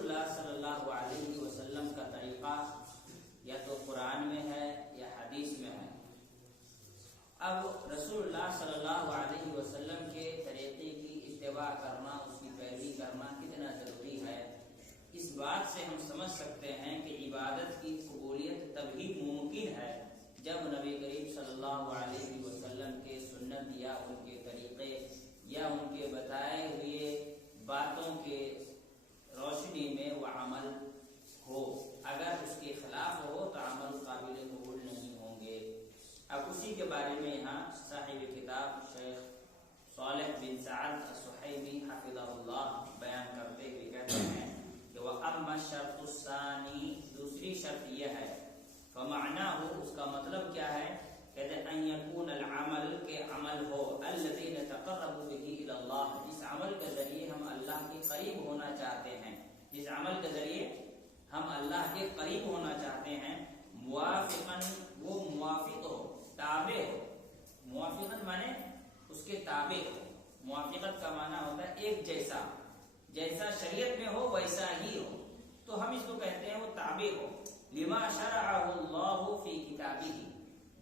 رسول اللہ صلی اللہ علیہ وسلم کا طریقہ یا تو قرآن میں ہے یا حدیث میں ہے۔ اب رسول اللہ صلی اللہ علیہ وسلم کے طریقے کی اتباع کرنا، اس کی پیروی کرنا کتنا ضروری ہے، اس بات سے ہم سمجھ سکتے ہیں کہ عبادت کی قبولیت تبھی ممکن ہے جب نبی کریم صلی اللہ علیہ وسلم کے سنت یا ان کے طریقے یا ان کے بتائے ہوئے باتوں کے روشنی میں وہ عمل ہو۔ اگر اس کے خلاف ہو تو عمل قابل قبول نہیں ہوں گے۔ اب اسی کے بارے میں یہاں صاحب کتاب شیخ صالح بن سعد السحیمی حفظہ اللہ بیان کرتے ہوئے کہتے ہیں کہ وَأَمَّا الشَّرْطُ الثَّانِي، دوسری شرط یہ ہے، فَمَعْنَاهُ، اس کا مطلب کیا ہے، کہتے ہیں ان یکون العمل، کے عمل ہو، الذی نتقرب بہ الی اللہ، جس عمل کے ذریعے ہم اللہ کے قریب ہونا چاہتے ہیں، جس عمل کے ذریعے ہم اللہ کے قریب ہونا چاہتے ہیں، موافقاً، وہ موافق ہو، تابع ہو، موافقاً مانے اس کے تابع ہو، موافقت کا معنی ہوتا ہے ایک جیسا، جیسا شریعت میں ہو ویسا ہی ہو، تو ہم اس کو کہتے ہیں وہ تابع ہو، لما شرعہ اللہ فی کتابہ،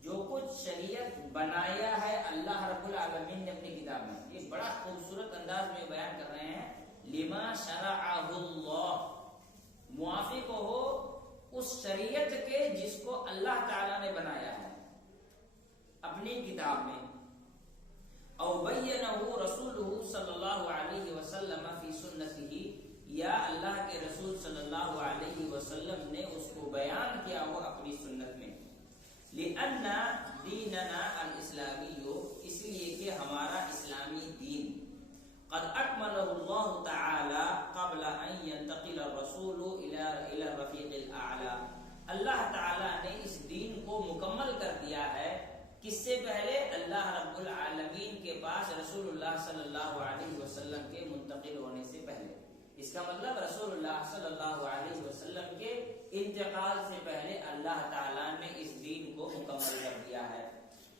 جو کچھ شریعت بنایا ہے اللہ رب العالمین نے اپنی کتاب میں۔ ایک بڑا خوبصورت انداز میں بیان کر رہے ہیں، لما شرعہ اللہ، موافق ہو اس شریعت کے جس کو اللہ تعالی نے بنایا ہے اپنی کتاب میں، او بینہ رسولہ صلی اللہ علیہ وسلم فی سنتہ، یا اللہ کے رسول صلی اللہ علیہ وسلم نے اس کو بیان کیا ہو اپنی سنت میں، لأن دیننا الاسلامی، اس لیے کہ ہمارا اسلامی دین قد اکملہ اللہ تعالی قبل ان ينتقل الرسول الى الرفیق الاعلی، اللہ تعالی نے اس دین کو مکمل کر دیا ہے، کس سے پہلے، اللہ رب العالمین کے پاس رسول اللہ صلی اللہ علیہ وسلم کے منتقل ہونے سے پہلے۔ اس کا مطلب رسول اللہ صلی اللہ علیہ وسلم کے انتقال سے پہلے اللہ تعالیٰ نے اس دین کو مکمل کر دیا ہے۔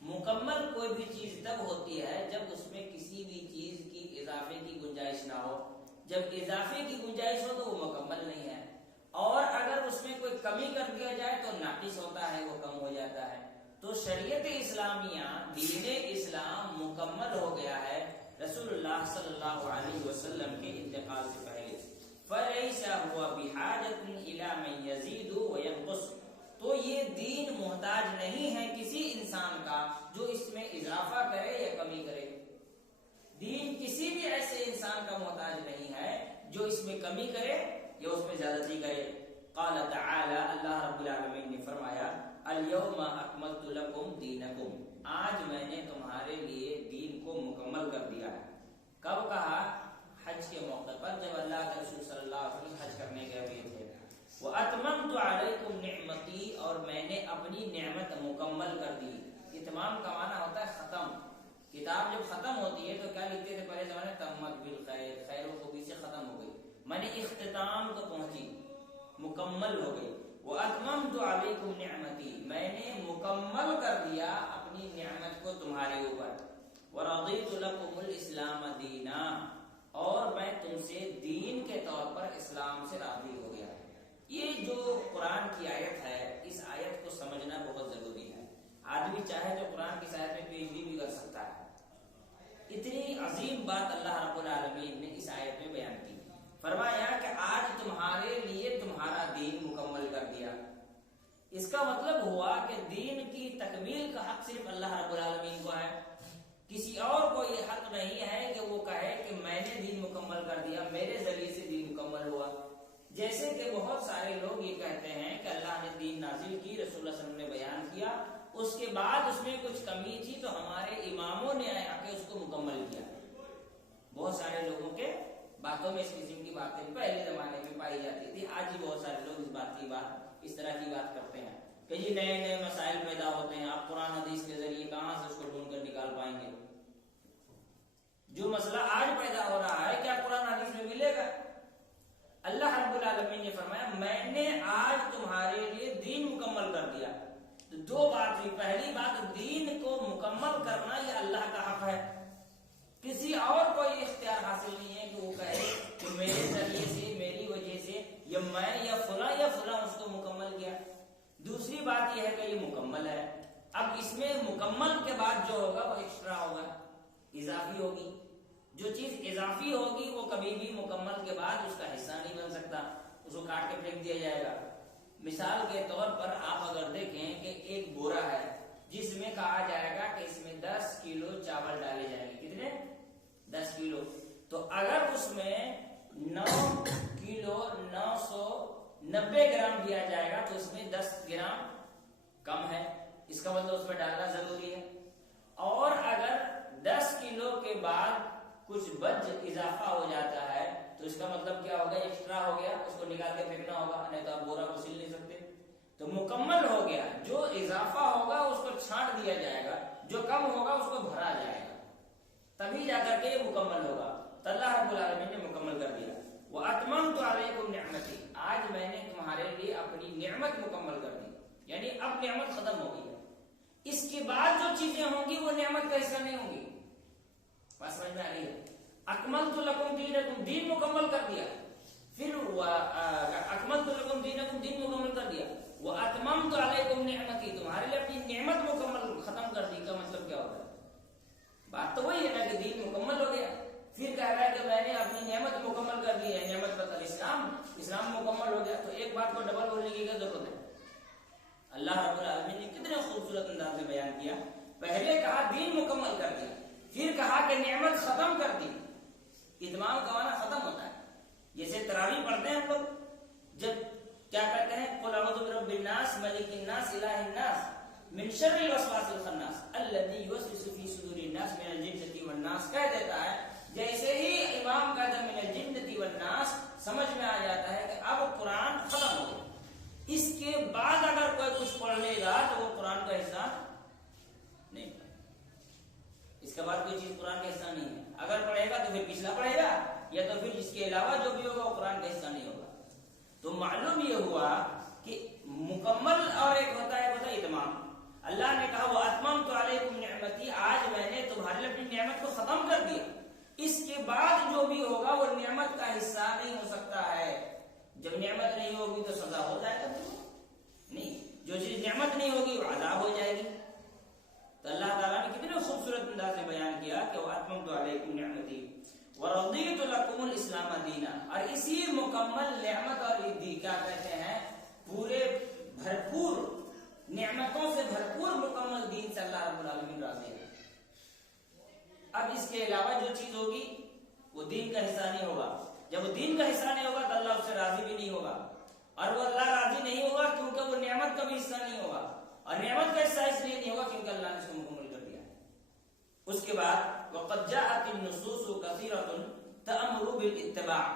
مکمل کوئی بھی چیز تب ہوتی ہے جب اس میں کسی بھی چیز کی اضافے کی گنجائش نہ ہو، جب اضافے کی گنجائش ہو تو وہ مکمل نہیں ہے، اور اگر اس میں کوئی کمی کر دیا جائے تو ناقص ہوتا ہے، وہ کم ہو جاتا ہے۔ تو شریعت اسلامیہ، دین اسلام مکمل ہو گیا ہے رسول اللہ صلی اللہ علیہ وسلم کے انتقال سے پہلے۔ فَلَيْسَ هُوَ بِحَاجَةٍ إِلَى مَنْ يَزِيدُ وَيَنْقُصُ، تو یہ دین محتاج نہیں ہے کسی انسان کا جو اس میں اضافہ کرے یا کمی کرے، دین کسی بھی ایسے انسان کا محتاج نہیں ہے جو اس میں کمی کرے یا اس میں زیادتی کرے۔ قال تعالی، اللہ رب العالمین نے فرمایا، الیوم اکملت لکم دینکم، آج میں نے تمہارے لیے دین کو مکمل کر دیا ہے۔ کب کہا؟ حج کے موقع پر، جب اللہ کے رسول صلی اللہ علیہ وسلم حج کرنے گئے ہوئے تھے۔ وَأَتْمَمْتُ عَلَيْكُمْ نِعْمَتِي، اور میں نے اپنی نعمت مکمل کر دی۔ اتمام کا معنی ہوتا ہے ختم۔ کتاب جب ختم ہوتی ہے تو کیا لکھتے تھے پہلے زمانے؟ تمت بالخیر، خیر و خوبی سے ختم ہو گئی، میں نے اختتام کو پہنچی، مکمل ہو گئی۔ وَأَتْمَمْتُ عَلَيْكُمْ نِعْمَتِي، میں نے مکمل کر دیا اپنی نعمت کو تمہارے اوپر۔ وَرَضِيتُ لَكُمُ الْإِسْلَامَ دِينًا، اور میں تم سے دین کے طور پر اسلام سے راضی ہو گیا۔ یہ جو قرآن کی آیت ہے، اس آیت کو سمجھنا بہت ضروری ہے۔ آدمی چاہے تو قرآن کی آیت میں پی ایچ ڈی بھی کر سکتا ہے۔ اتنی عظیم بات اللہ رب العالمین نے اس آیت میں بیان کی، فرمایا کہ آج تمہارے لیے تمہارا دین مکمل کر دیا۔ اس کا مطلب ہوا کہ دین کی تکمیل کا حق صرف اللہ رب العالمین کو ہے، کسی اور کو یہ حق نہیں ہے کہ وہ کہے کہ میں نے دین مکمل کر دیا، میرے ذریعے سے دین مکمل ہوا۔ جیسے کہ بہت سارے لوگ یہ کہتے ہیں کہ اللہ نے دین نازل کی، رسول اللہ صلی اللہ علیہ وسلم نے بیان کیا، اس کے بعد اس میں کچھ کمی تھی تو ہمارے اماموں نے آ کے اس کو مکمل کیا۔ بہت سارے لوگوں کے باتوں میں اس قسم کی باتیں پہلے زمانے میں پائی جاتی تھی، آج ہی بہت سارے لوگ اس طرح کی بات کرتے ہیں کہ یہ نئے نئے مسائل پیدا ہوتے ہیں، آپ قرآن حدیث کے ذریعے کہاں سے اس کو ڈھونڈ کر نکال پائیں گے؟ جو مسئلہ آج پیدا ہو رہا ہے کیا قرآن حدیث میں ملے گا؟ اللہ رب العالمین نے فرمایا میں نے آج تمہارے لیے دین مکمل کر دیا۔ تو دو بات ہوئی، پہلی بات دین کو مکمل کرنا یہ اللہ کا حق ہے، کسی اور کو یہ اختیار حاصل نہیں ہے کہ وہ کہے کہ میرے ذریعے سے، میری وجہ سے بات یہ ہے کہ یہ مکمل ہے. اب اس میں مکمل کے بعد جو ہوگا وہ ایکسٹرا ہوگا، اضافی ہوگی. جو چیز اضافی ہوگی وہ کبھی بھی مکمل کے بعد اس کا حصہ نہیں بن سکتا، اس کو کاٹ کے پھینک دیا جائے گا. مثال کے طور پر آپ اگر دیکھیں کہ ایک بورا ہے جس میں کہا جائے گا کہ اس میں 10 کلو چاول ڈالے جائیں گے. کتنے؟ 10 کلو. تو اگر اس میں 9 کلو 990 گرام دیا جائے گا تو اس میں 10 گرام کم ہے، اس کا مطلب اس میں ڈالنا ضروری ہے. اور اگر 10 کلو کے بعد کچھ بچ اضافہ ہو جاتا ہے تو اس کا مطلب کیا ہوگا؟ ایکسٹرا ہو گیا، اس کو نکال کے پھینکنا ہوگا، نہیں تو آپ بورا کو سل نہیں سکتے. تو مکمل ہو گیا. جو اضافہ ہوگا اس کو چھانٹ دیا جائے گا، جو کم ہوگا اس کو بھرا جائے گا، تبھی جا کر کے یہ مکمل ہوگا. تو اللہ رب العالمین نے مکمل کر دیا. وَأَتْمَمْتُ عَلَيْكُمْ نِعْمَتِي، آج میں نے تمہارے لیے اپنی نعمت مکمل کر دی. یعنی اب نعمت ختم ہو گئی ہے. اس کے بعد جو چیزیں ہوں گی وہ نعمت کا حصہ نہیں ہوں گی. بات سمجھ میں آ رہی ہے؟ اکملت لکم دینکم، دین مکمل کر دیا. پھر اکملت لکم دینکم، دین مکمل کر دیا. واتممت علیکم نعمتی، تمہارے لیے اپنی نعمت مکمل ختم کر دی. کا مطلب کیا ہوتا ہے؟ بات تو وہی ہے نا کہ دین مکمل ہو گیا. پھر کہہ رہا ہے کہ میں نے اپنی نعمت مکمل کر دی ہے. نعمت بتا اسلام مکمل ہو گیا. تو ایک بات کو ڈبل بولنے کی کیا ضرورت ہے؟ اللہ رب العالمین نے کتنے خوبصورت انداز میں بیان کیا. پہلے کہا دین مکمل کر دیا، پھر کہا کہ نعمت ختم کر دی. اتمام کا معنی ختم ہوتا ہے. جیسے تراویح پڑھتے ہیں ہم لوگ، جب کیا کہتے ہیں؟ قل اعوذ برب الناس ملک الناس الہ الناس من شر الوسواس الخناس الذی یوسوس فی صدور الناس من الجنۃ والناس. کہہ دیتا ہے جیسے ہی امام کا من الجنۃ والناس سمجھ میں آ جاتا ہے کہ اب قرآن ختم ہو گیا. اس کے بعد اگر کوئی کچھ پڑھ لے گا تو وہ قرآن کا حصہ نہیں. اس کے بعد کوئی چیز قرآن کا حصہ نہیں ہے. اگر پڑھے گا تو پھر پچھلا پڑھے گا، یا تو پھر اس کے علاوہ جو بھی ہوگا وہ قرآن کا حصہ نہیں ہوگا. تو معلوم یہ ہوا کہ مکمل اور ایک ہوتا ہے اتمام. اللہ نے کہا وَأَتْمَمْتُ عَلَيْكُمْ نِعْمَتِي، آج میں نے تمہارے لیے اپنی نعمت کو ختم کر دیا. اس کے بعد جو بھی ہوگا وہ نعمت کا حصہ نہیں ہو سکتا ہے. جب نعمت نہیں ہوگی تو سزا ہو جائے گا نہیں، جو چیز نعمت نہیں ہوگی وہ عذاب ہو جائے گی. تو اللہ تعالیٰ نے کتنے خوبصورت انداز سے بیان کیا کہ وَأَتْمَمْتُ عَلَيْكُمْ نِعْمَتِي وَرَضِيتُ لَكُمُ الْإِسْلَامَ دِينًا، اور اسی مکمل نعمت اور کیا کہتے ہیں پورے بھرپور نعمتوں سے بھرپور مکمل دین سے اللہ رب العالمین راضی ہے. اب اس کے علاوہ جو چیز ہوگی وہ دین کا حصہ نہیں ہوگا. جب وہ دین کا حصہ نہیں ہوگا تو اللہ اس سے راضی بھی نہیں ہوگا، اور وہ اللہ راضی نہیں ہوگا کیونکہ وہ نعمت کا بھی حصہ نہیں ہوگا. اور نعمت کا حصہ اس لیے نہیں ہوگا کیونکہ اللہ نے اس کو مکمل کر دیا. اس کے بعد وَقَدْ جَاءَتِ النُّصُوصُ كَثِيرَةٌ تَأْمُرُ بِالْاتِّبَاعِ،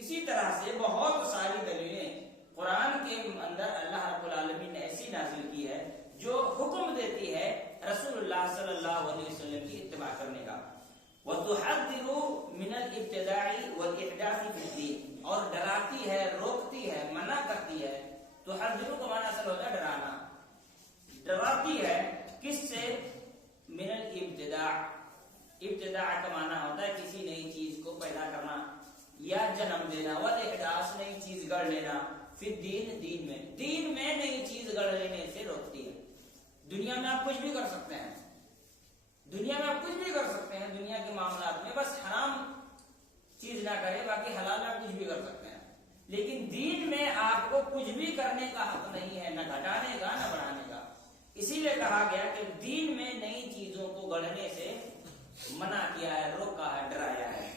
اسی طرح سے بہت ساری دلیلیں قرآن کے اندر اللہ رب العالمین نے ایسی نازل کی ہے جو حکم دیتی ہے رسول اللہ صلی اللہ علیہ وسلم کی اتباع کرنے کا. وَتُحَذِّرُ مِنَ الْإِبْتِدَاعِ وَالْإِحْدَاثِ فِي الدِّينِ، اور ڈراتی ہے، روکتی ہے، منع کرتی ہے. تحذر کا معنی اصل ہوتا ہے ڈرانا. ڈراتی ہے کس سے؟ من الابتداع. ابتداع کا معنی ہوتا ہے کسی نئی چیز کو پیدا کرنا یا جنم دینا. والاحداث، نئی چیز گڑھ لینا. پھر دین میں نئی چیز گڑھ لینے سے روکتی ہے. دنیا میں آپ کچھ بھی کر سکتے ہیں، دنیا میں آپ کچھ بھی کر سکتے ہیں، دنیا کے معاملات میں بس حرام چیز نہ کرے، باقی حلال آپ کچھ بھی کر سکتے ہیں. لیکن دین میں آپ کو کچھ بھی کرنے کا حق نہیں ہے، نہ گھٹانے کا نہ بڑھانے کا. اسی لیے کہا گیا کہ دین میں نئی چیزوں کو گڑھنے سے منع کیا ہے، روکا ہے، ڈرایا ہے.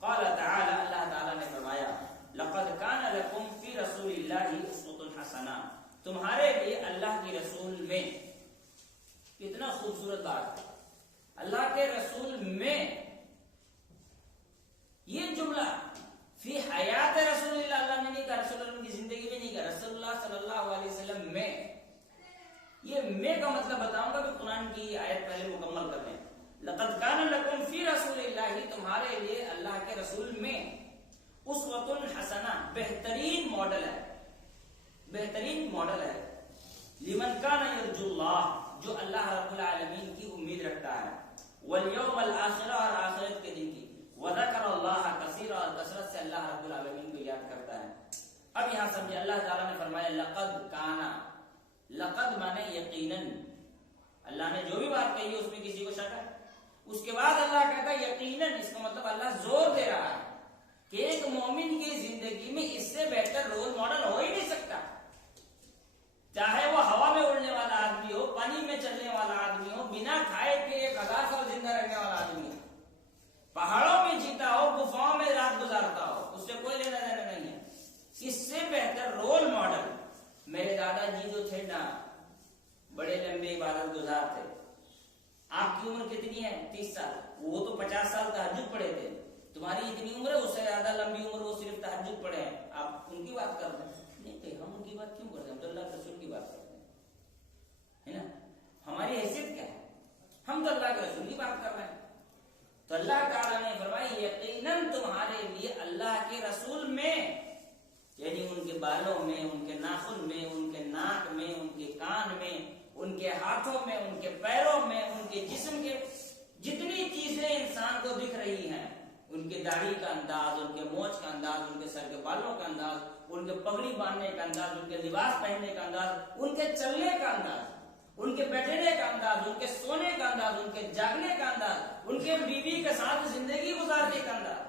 قال تعالی، اللہ تعالی نے فرمایا لقد كان لكم في رسول الله اسوة حسنة، تمہارے لیے اللہ کے رسول میں. کتنا خوبصورت بات ہے، اللہ کے رسول میں. یہ جملہ فی حیات رسول اللہ، اللہ نے نہیں کہا، رسول اللہ کی زندگی میں نہیں کہا، رسول اللہ صلی اللہ علیہ وسلم میں. یہ میں کا مطلب بتاؤں گا کہ قرآن کی آیت پہلے مکمل کر لیں. لقد كان لكم في رسول الله، تمہارے لیے اللہ کے رسول میں اسوۃ حسنہ، بہترین ماڈل ہے، بہترین ماڈل ہے. لمن كان يرجو اللہ، جو اللہ رب العالمین کی امید رکھتا ہے، والیوم الآخر، اور آخرت کے دن کی، وذکر اللہ کثیرا، اور کثرت سے اللہ رب العالمین کو یاد کرتا ہے. اب یہاں سمجھے، اللہ تعالیٰ نے فرمایا لقد کانا، لقد مانے یقیناً، اللہ نے جو بھی بات کہی ہے اس میں کسی کو شک ہے؟ اس کے بعد اللہ کہتا ہے یقیناً، اس کا مطلب اللہ زور دے رہا ہے کہ ایک مومن کی زندگی میں اس سے بہتر رول ماڈل ہو ہی نہیں سکتا، چاہے وہ ہوا میں اڑنے والا آدمی ہو، پانی میں چلنے والا آدمی ہو، بنا کھائے پیے 1000 سال زندہ رہنے والا آدمی ہو، پہاڑوں میں جیتا ہو، گفاؤں میں رات گزارتا ہو، اس سے کوئی لینا دینا نہیں ہے۔ اس سے بہتر رول ماڈل میرے دادا جی جو تھے نا، بڑے لمبے عبادت گزار تھے۔ آپ کی عمر کتنی ہے؟ 30 سال، وہ تو 50 سال تہجد پڑھے تھے۔ تمہاری اتنی عمر ہے، اس سے زیادہ لمبی عمر وہ صرف تہجد پڑھے ہیں، آپ ان کی بات کر رہے ہیں؟ نہیں کہ ہم ان کی بات کیوں کرتے ہیں؟ ہم تو اللہ کے رسول کی بات کرتے ہیں، ہے نا؟ ہماری حیثیت کیا ہے؟ ہم تو اللہ کے رسول کی بات کر رہے ہیں۔ تو اللہ تعالیٰ نے فرمایا یقیناً تمہارے لیے اللہ کے رسول میں، یعنی ان کے بالوں میں، ان کے ناخن میں، ان کے ناک میں، ان کے کان میں، ان کے ہاتھوں میں، ان کے پیروں میں، ان کے جسم کے جتنی چیزیں انسان کو دکھ رہی ہیں، ان کے داڑھی کا انداز، ان کے مونچھ کا انداز، ان کے سر کے بالوں کا انداز، ان کے پگڑی باندھنے کا انداز، ان کے لباس پہننے کا انداز، ان کے چلنے کا انداز، ان کے بیٹھنے کا انداز، ان کے سونے کا انداز، ان کے جاگنے کا انداز، ان کے بیوی کے ساتھ زندگی گزارنے کا انداز۔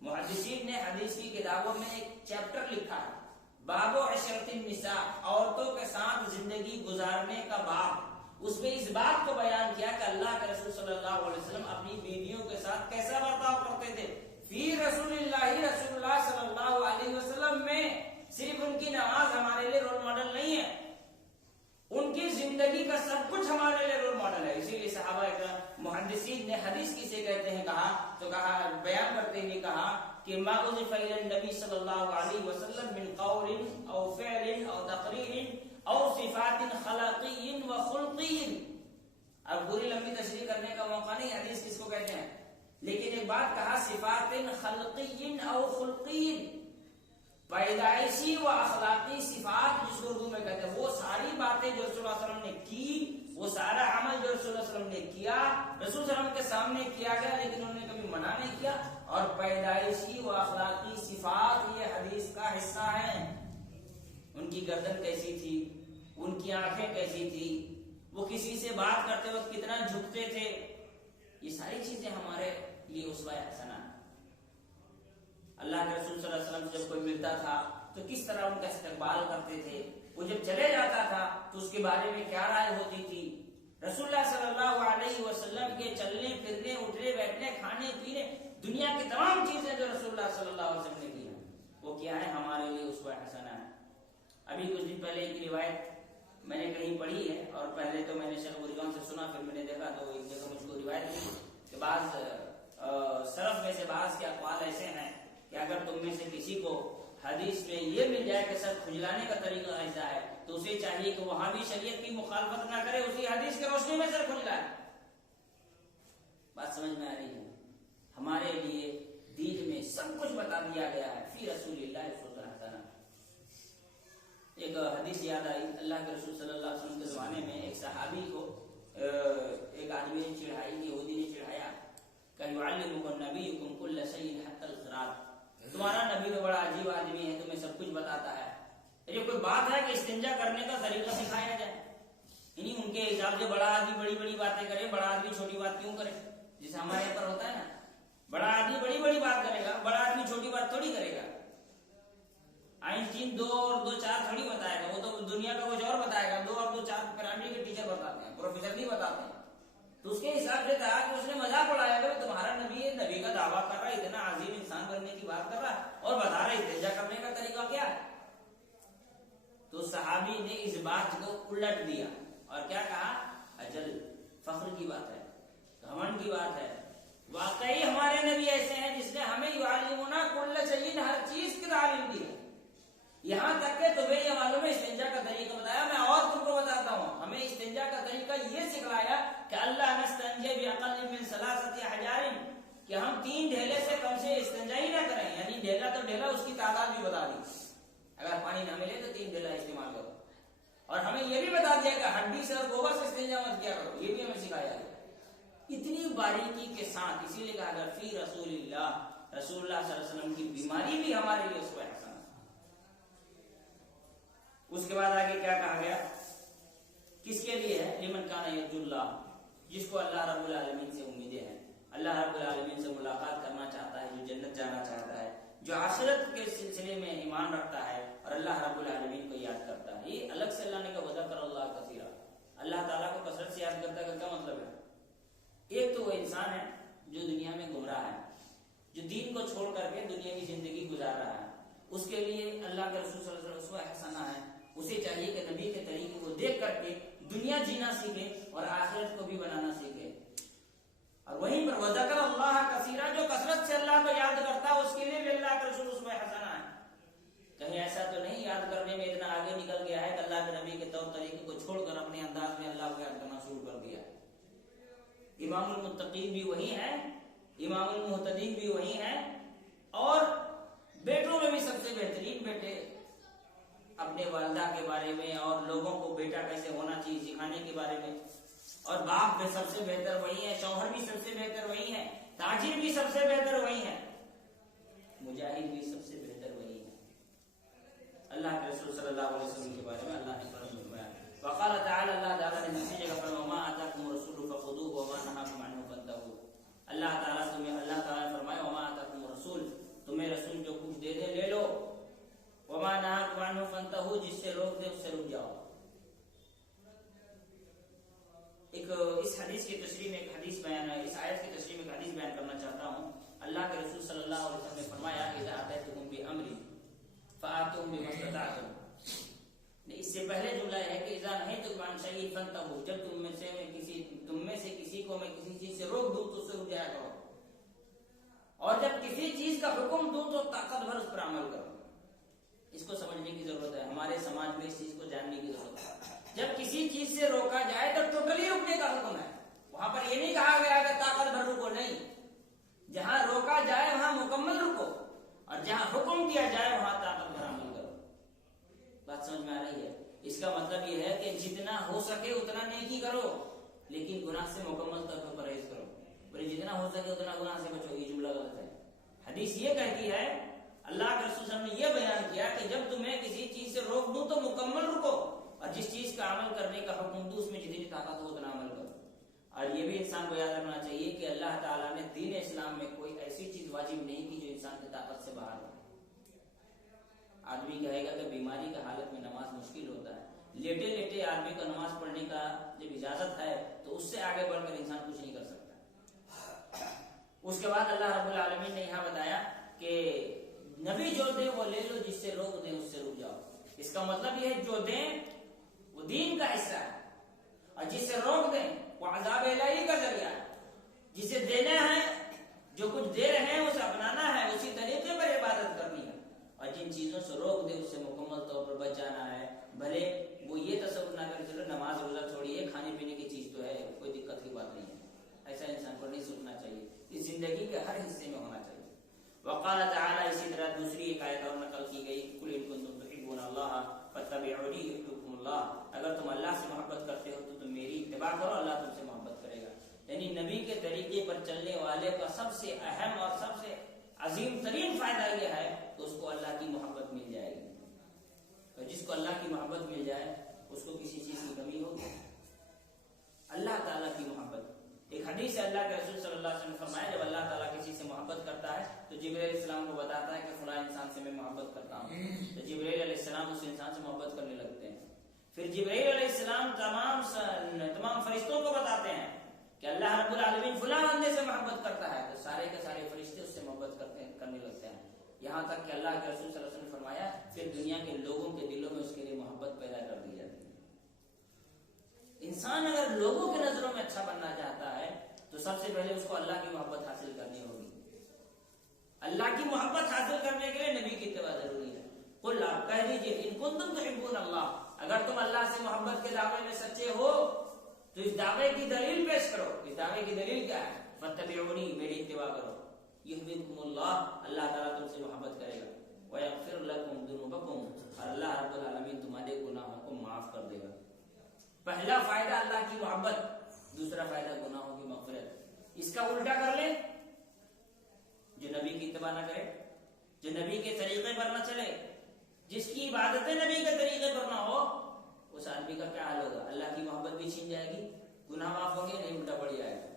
محدثین نے حدیث کی کتابوں میں ایک چیپٹر لکھا ہے، باب عشرۃ النساء، عورتوں کے ساتھ زندگی گزارنے کا باب۔ اس میں اس بات کو بیان کیا کہ اللہ کے رسول صلی اللہ علیہ وسلم اپنی بیویوں کے ساتھ کیسا برتاؤ کرتے تھے۔ فی رسول اللہ صلی اللہ علیہ وسلم میں صرف ان کی نماز ہمارے لیے رول ماڈل نہیں ہے، ان کی زندگی کا سب کچھ ہمارے لیے رول ماڈل ہے۔ اسی لیے صحابہ اکرام محدثین نے حدیث کسے کہتے ہیں کہا تو کہا، بیان کرتے ہوئے کہا کہ ما اضیف الی النبی صلی اللہ علیہ وسلم من قول او فعل او تقریر او صفات خلقی و خلقی۔ اب پوری لمبی تشریح کرنے کا موقع نہیں، حدیث کس کو کہتے ہیں، لیکن ایک بات کہا صفات خلقی او خلقی، پیدائشی و اخلاقی صفات جس کو اردو میں کہتے ہیں، وہ ساری باتیں جو رسول اللہ صلی اللہ علیہ وسلم نے کی، وہ سارا عمل جو رسول اللہ صلی اللہ علیہ وسلم نے کیا، رسول صلی اللہ علیہ وسلم کے سامنے کیا گیا لیکن انہوں نے کبھی منع نہیں کیا، اور پیدائشی و اخلاقی صفات یہ حدیث کا حصہ ہیں۔ ان کی گردن کیسی تھی، ان کی آنکھیں کیسی تھی، وہ کسی سے بات کرتے وقت کتنا جھکتے تھے، یہ ساری چیزیں ہمارے لیے اسوہ حسنہ ہیں۔ اللہ کے رسول صلی اللہ علیہ وسلم سے جب کوئی ملتا تھا تو کس طرح ان کا استقبال کرتے تھے، وہ جب چلے جاتا تھا تو اس کے بارے میں کیا رائے ہوتی تھی۔ رسول اللہ صلی اللہ علیہ وسلم کے چلنے پھرنے، اٹھنے بیٹھنے، کھانے پینے، دنیا کی تمام چیزیں جو رسول اللہ صلی اللہ علیہ وسلم نے کی ہیں وہ کیا ہے، ہمارے لیے اسوہ حسنہ ہے۔ ابھی کچھ دن پہلے ایک روایت میں نے کہیں پڑھی ہے، اور پہلے تو میں نے شیخ بریلوی سے سنا، پھر میں نے دیکھا تو ایک جگہ مجھ کو روایت ملی کہ بعض سلف میں سے بعض کے اقوال ایسے ہیں کہ اگر تم میں سے کسی کو حدیث میں یہ مل جائے کہ سر کھجلانے کا طریقہ ایسا ہے تو اسے چاہیے کہ وہاں بھی شریعت کی مخالفت نہ کرے، اسی حدیث کے روشنی میں سر کھجلائے۔ بات سمجھ میں آ رہی ہے؟ ہمارے لیے دین میں سب کچھ بتا دیا گیا ہے، فی رسول اللہ صلی اللہ علیہ وسلم۔ ایک حدیث یاد آئی، اللہ کے رسول صلی اللہ علیہ وسلم کے زمانے میں ایک صحابی کو ایک آدمی نے چڑھائی، یہودی نے چڑھایا کہ یعلمکم نبیکم کل شیء حتی الخراج، تمہارا نبی تو بڑا عجیب آدمی ہے، تمہیں سب کچھ بتاتا ہے۔ یہ کوئی بات ہے کہ استنجا کرنے کا طریقہ سکھایا جائے؟ یعنی ان کے حساب سے بڑا آدمی بڑی بڑی باتیں کرے، بڑا آدمی چھوٹی بات کیوں کرے؟ جیسے ہمارے یہاں پر ہوتا ہے نا، بڑا آدمی بڑی بڑی بات کرے گا، بڑا آدمی چھوٹی بات تھوڑی کرے گا۔ آئنسٹین 2 اور 2 4 تھوڑی بتائے گا، وہ تو دنیا کا کچھ اور بتائے گا۔ 2 اور 2 4 پرائمری کے ٹیچر بتاتے ہیں، پروفیسر نہیں بتاتے ہیں۔ تو اس کے حساب سے تھا کہ اس نے مذاق اڑایا کہ تمہارا نبی ہے، نبی کا دعویٰ کر رہا ہے، اتنا عظیم انسان بننے کی بات کر رہا ہے اور بتا رہا ہے استنجا کرنے کا طریقہ کیا ہے۔ تو صحابی نے اس بات کو الٹ دیا اور کیا کہا، اجل فخر کی بات ہے، گھمنڈ کی بات ہے، واقعی ہمارے نبی ایسے ہیں جس نے ہمیں یعلمنا کل شیء، ہر چیز کی تعلیم دی ہے، یہاں تک کہ تمہیں یہ معلوم ہے استنجا کا طریقہ بتایا، میں اور تم کو بتاتا ہوں، ہمیں استنجا کا طریقہ یہ سکھلایا کہ اللہ نستنجی باقل من 3 احجار، کہ ہم 3 ڈھیلے سے کم سے استنجا ہی نہ کریں، یعنی ڈھیلا تو ڈھیلا، اس کی تعداد بھی بتا دی، اگر پانی نہ ملے تو 3 ڈھیلا استعمال کرو، اور ہمیں یہ بھی بتا دیا کہ ہڈی سے اور گوبر سے استنجا مت کیا کرو، یہ بھی ہمیں سکھایا ہے اتنی باریکی کے ساتھ۔ اسی لیے کہا اگر فی رسول اللہ، رسول اللہ صلی اللہ علیہ وسلم کی بیماری بھی ہمارے لیے اس کو احسان، اس کے بعد آگے کیا کہا گیا؟ کس کے لیے ہے؟ لمن کان یرجو اللہ، جس کو اللہ رب العالمین سے امیدیں ہیں، اللہ رب العالمین سے ملاقات کرنا چاہتا ہے، جو جنت جانا چاہتا ہے، جو آخرت کے سلسلے میں ایمان رکھتا ہے اور اللہ رب العالمین کو یاد کرتا ہے۔ یہ الگ سے اللہ نے کہا وذکر اللہ کثیرا، اللہ تعالیٰ کو کثرت سے یاد کرتا ہے کا کیا مطلب ہے؟ ایک تو وہ انسان ہے جو دنیا میں گمراہ ہے، جو دین کو چھوڑ کر کے دنیا کی زندگی گزار رہا ہے، اس کے لیے اللہ کے رسول صلی اللہ علیہ وسلم اسوہ حسنہ ہے۔ اسے چاہیے کہ نبی کے طریقے کو دیکھ کر کے دنیا جینا سیکھے اور آخرت کو بھی بنانا سیکھے۔ اور وہیں پر وذکر اللہ کثیرا، جو کثرت سے اللہ کو یاد کرتا ہے اس کے لیے بھی اللہ کے رسول اسوہ حسنہ ہے۔ کہیں ایسا تو نہیں یاد کرنے میں اتنا آگے نکل گیا ہے کہ اللہ کے نبی کے طور طریقے کو چھوڑ کر اپنے انداز میں اللہ کو یاد کرنا شروع کر دیا۔ امام المتقین بھی وہی ہے، امام المہتدین بھی وہی ہے، اور بیٹوں میں بھی سب سے بہترین بیٹے اپنے والدہ کے بارے میں اور لوگوں کو بیٹا کیسے ہونا چاہیے سکھانے کے بارے میں، اور باپ میں سب سے بہتر وہی ہے، شوہر بھی سب سے بہتر وہی ہے، تاجر بھی سب سے بہتر وہی ہے، مجاہد بھی سب سے بہتر وہی ہے۔ اللہ کے رسول صلی اللہ علیہ وسلم کے بارے میں اللہ نے فرمایا وقال تعالی، اللہ تعالی نے دوسری جگہ فرمایا وما آتاکم الرسول فخذوه وما نهاکم عنه فانتهوا۔ اللہ تعالی نے فرمایا وما آتاکم الرسول، تمہیں رسول جو کچھ دے دے لے لو، وما نهاکم عنه فانتهوا، جس سے روک دے اس سے رک جاؤ۔ اس حدیث کی تشریح میں ایک حدیث بیان ہے، اس آیت کی تشریح میں ایک حدیث بیان کرنا چاہتا ہوں۔ اللہ کے رسول صلی اللہ علیہ وسلم نے فرمایا اذا اتیتکم بامر فآتوا بما استطعتم۔ اس سے پہلے جملہ ہے کہ اذا نهیتکم عن شیء فانتهوا، جب تم میں سے کسی کو میں کسی چیز سے روک دوں تو اس سے رک جایا کرو، اور جب کسی چیز کا حکم دوں تو طاقت بھر اس پر عمل کرو۔ اس کو سمجھنے کی ضرورت ہے، ہمارے سماج میں اس چیز کو جاننے کی ضرورت ہے۔ جب کسی چیز سے روکا جائے تو ٹوٹلی رکنے کا حکم ہے، وہاں پر یہ نہیں کہا گیا کہ طاقت بھر رکو، نہیں، جہاں روکا جائے وہاں مکمل رکو، اور جہاں حکم دیا جائے وہاں طاقت بھر عمل کرو۔ بات سمجھ میں آ رہی ہے؟ اس کا مطلب یہ ہے کہ جتنا ہو سکے اتنا نیکی کرو، لیکن گناہ سے مکمل طور پر پرہیز کرو، بلکہ جتنا ہو سکے اتنا گناہ سے بچو۔ یہ جملہ غلط ہے، حدیث یہ کہتی ہے، اللہ کے رسول صلی اللہ علیہ وسلم نے یہ بیان کیا کہ جب تمہیں کسی چیز سے روک دوں تو مکمل رکو، اور جس چیز کا عمل کرنے کا حکم دوں اس میں جتنی طاقت ہو اتنا عمل کرو۔ اور یہ بھی انسان کو یاد رکھنا چاہیے کہ اللہ تعالیٰ نے دین اسلام میں کوئی ایسی چیز واجب نہیں کی جو انسان کی طاقت سے باہر ہو۔ آدمی کہے گا کہ بیماری کا حالت میں نماز مشکل ہوتا ہے، لیٹے لیٹے آدمی کو نماز پڑھنے کا جب اجازت ہے تو اس سے آگے بڑھ کر انسان کچھ نہیں کر سکتا۔ اس کے بعد اللہ رب العالمین نے یہاں بتایا کہ نبی جو دے وہ لے لو، جس سے روک دیں اس سے رک جاؤ۔ اس کا مطلب یہ ہے جو دیں وہ دین کا حصہ ہے، اور جس سے روک دیں وہ عذاب الہی کا ذریعہ ہے۔ جسے دینا ہے، جو کچھ دے رہے ہیں اسے اپنانا ہے، اسی طریقے پر عبادت کرنی ہے، اور جن چیزوں سے روک دے اس سے مکمل طور پر بچ جانا ہے۔ بھلے وہ یہ تصور نہ کرے چلو نماز روزہ چھوڑیے، کھانے پینے کی چیز تو ہے، کوئی دقت کی بات نہیں ہے، ایسا انسان کو نہیں سوچنا چاہیے، اس زندگی کے ہر حصے میں ہونا چاہیے۔ وقال تعالی، اسی طرح دوسری ایک آیت اور نقل کی گئی، قل ان کنتم تحبون اللہ فاتبعونی یحببکم اللہ، اگر تم اللہ سے محبت کرتے ہو تو تم میری اتباع کرو، اللہ تم سے محبت کرے گا۔ یعنی نبی کے طریقے پر چلنے والے کا سب سے اہم اور سب سے عظیم ترین فائدہ یہ ہے کہ اس کو اللہ کی محبت مل جائے گی، اور جس کو اللہ کی محبت مل جائے اس کو کسی چیز کی کمی ہوگی؟ اللہ تعالیٰ کی محبت۔ ایک حدیث ہے، اللہ کے رسول صلی اللہ علیہ وسلم نے فرمایا جب اللہ تعالیٰ کسی سے محبت کرتا ہے تو جبرائیل علیہ السلام کو بتاتا ہے کہ فلاں انسان سے میں محبت کرتا ہوں، تو جبرائیل علیہ السلام اس انسان سے محبت کرنے لگتے ہیں۔ پھر جبرائیل علیہ السلام تمام فرشتوں کو بتاتے ہیں کہ اللہ رب العالمین فلاں بندے سے محبت کرتا ہے، تو سارے کے سارے فرشتے اس سے محبت کرنے لگتے ہیں، یہاں تک کہ اللہ کے رسول صلی اللہ علیہ وسلم نے فرمایا پھر دنیا کے لوگوں کے دلوں میں اس کے لیے محبت پیدا کر دی جاتی ہے۔ انسان اگر لوگوں کی نظروں میں اچھا بننا چاہتا ہے تو سب سے پہلے اس کو اللہ کی محبت حاصل کرنی ہوگی۔ اللہ کی محبت حاصل کرنے کے لیے نبی کی اتباع ضروری ہے۔ قل، آپ کہہ دیجئے، ان کنتم تحبون اللہ، اگر تم اللہ سے محبت کے دعوے میں سچے ہو تو اس دعوے کی دلیل پیش کرو۔ اس دعوے کی دلیل کیا ہے؟ فاتبعونی، میری اتباع کرو، یحببکم اللہ، اللہ تعالیٰ تم سے محبت کرے گا، ویغفر لکم ذنوبکم، اور اللہ رب العالمین تمہارے گناہوں کو معاف کر دے گا۔ پہلا فائدہ اللہ کی محبت، دوسرا فائدہ گناہوں کی مغفرت۔ اس کا الٹا کر لیں، جو نبی کی اتباع نہ کرے، جو نبی کے طریقے پر نہ چلے، جس کی عبادتیں نبی کے طریقے پر نہ ہو اس آدمی کا کیا حال ہوگا؟ اللہ کی محبت بھی چھین جائے گی، گناہ معاف ہوں گے نہیں، الٹا بڑھ جائے گا۔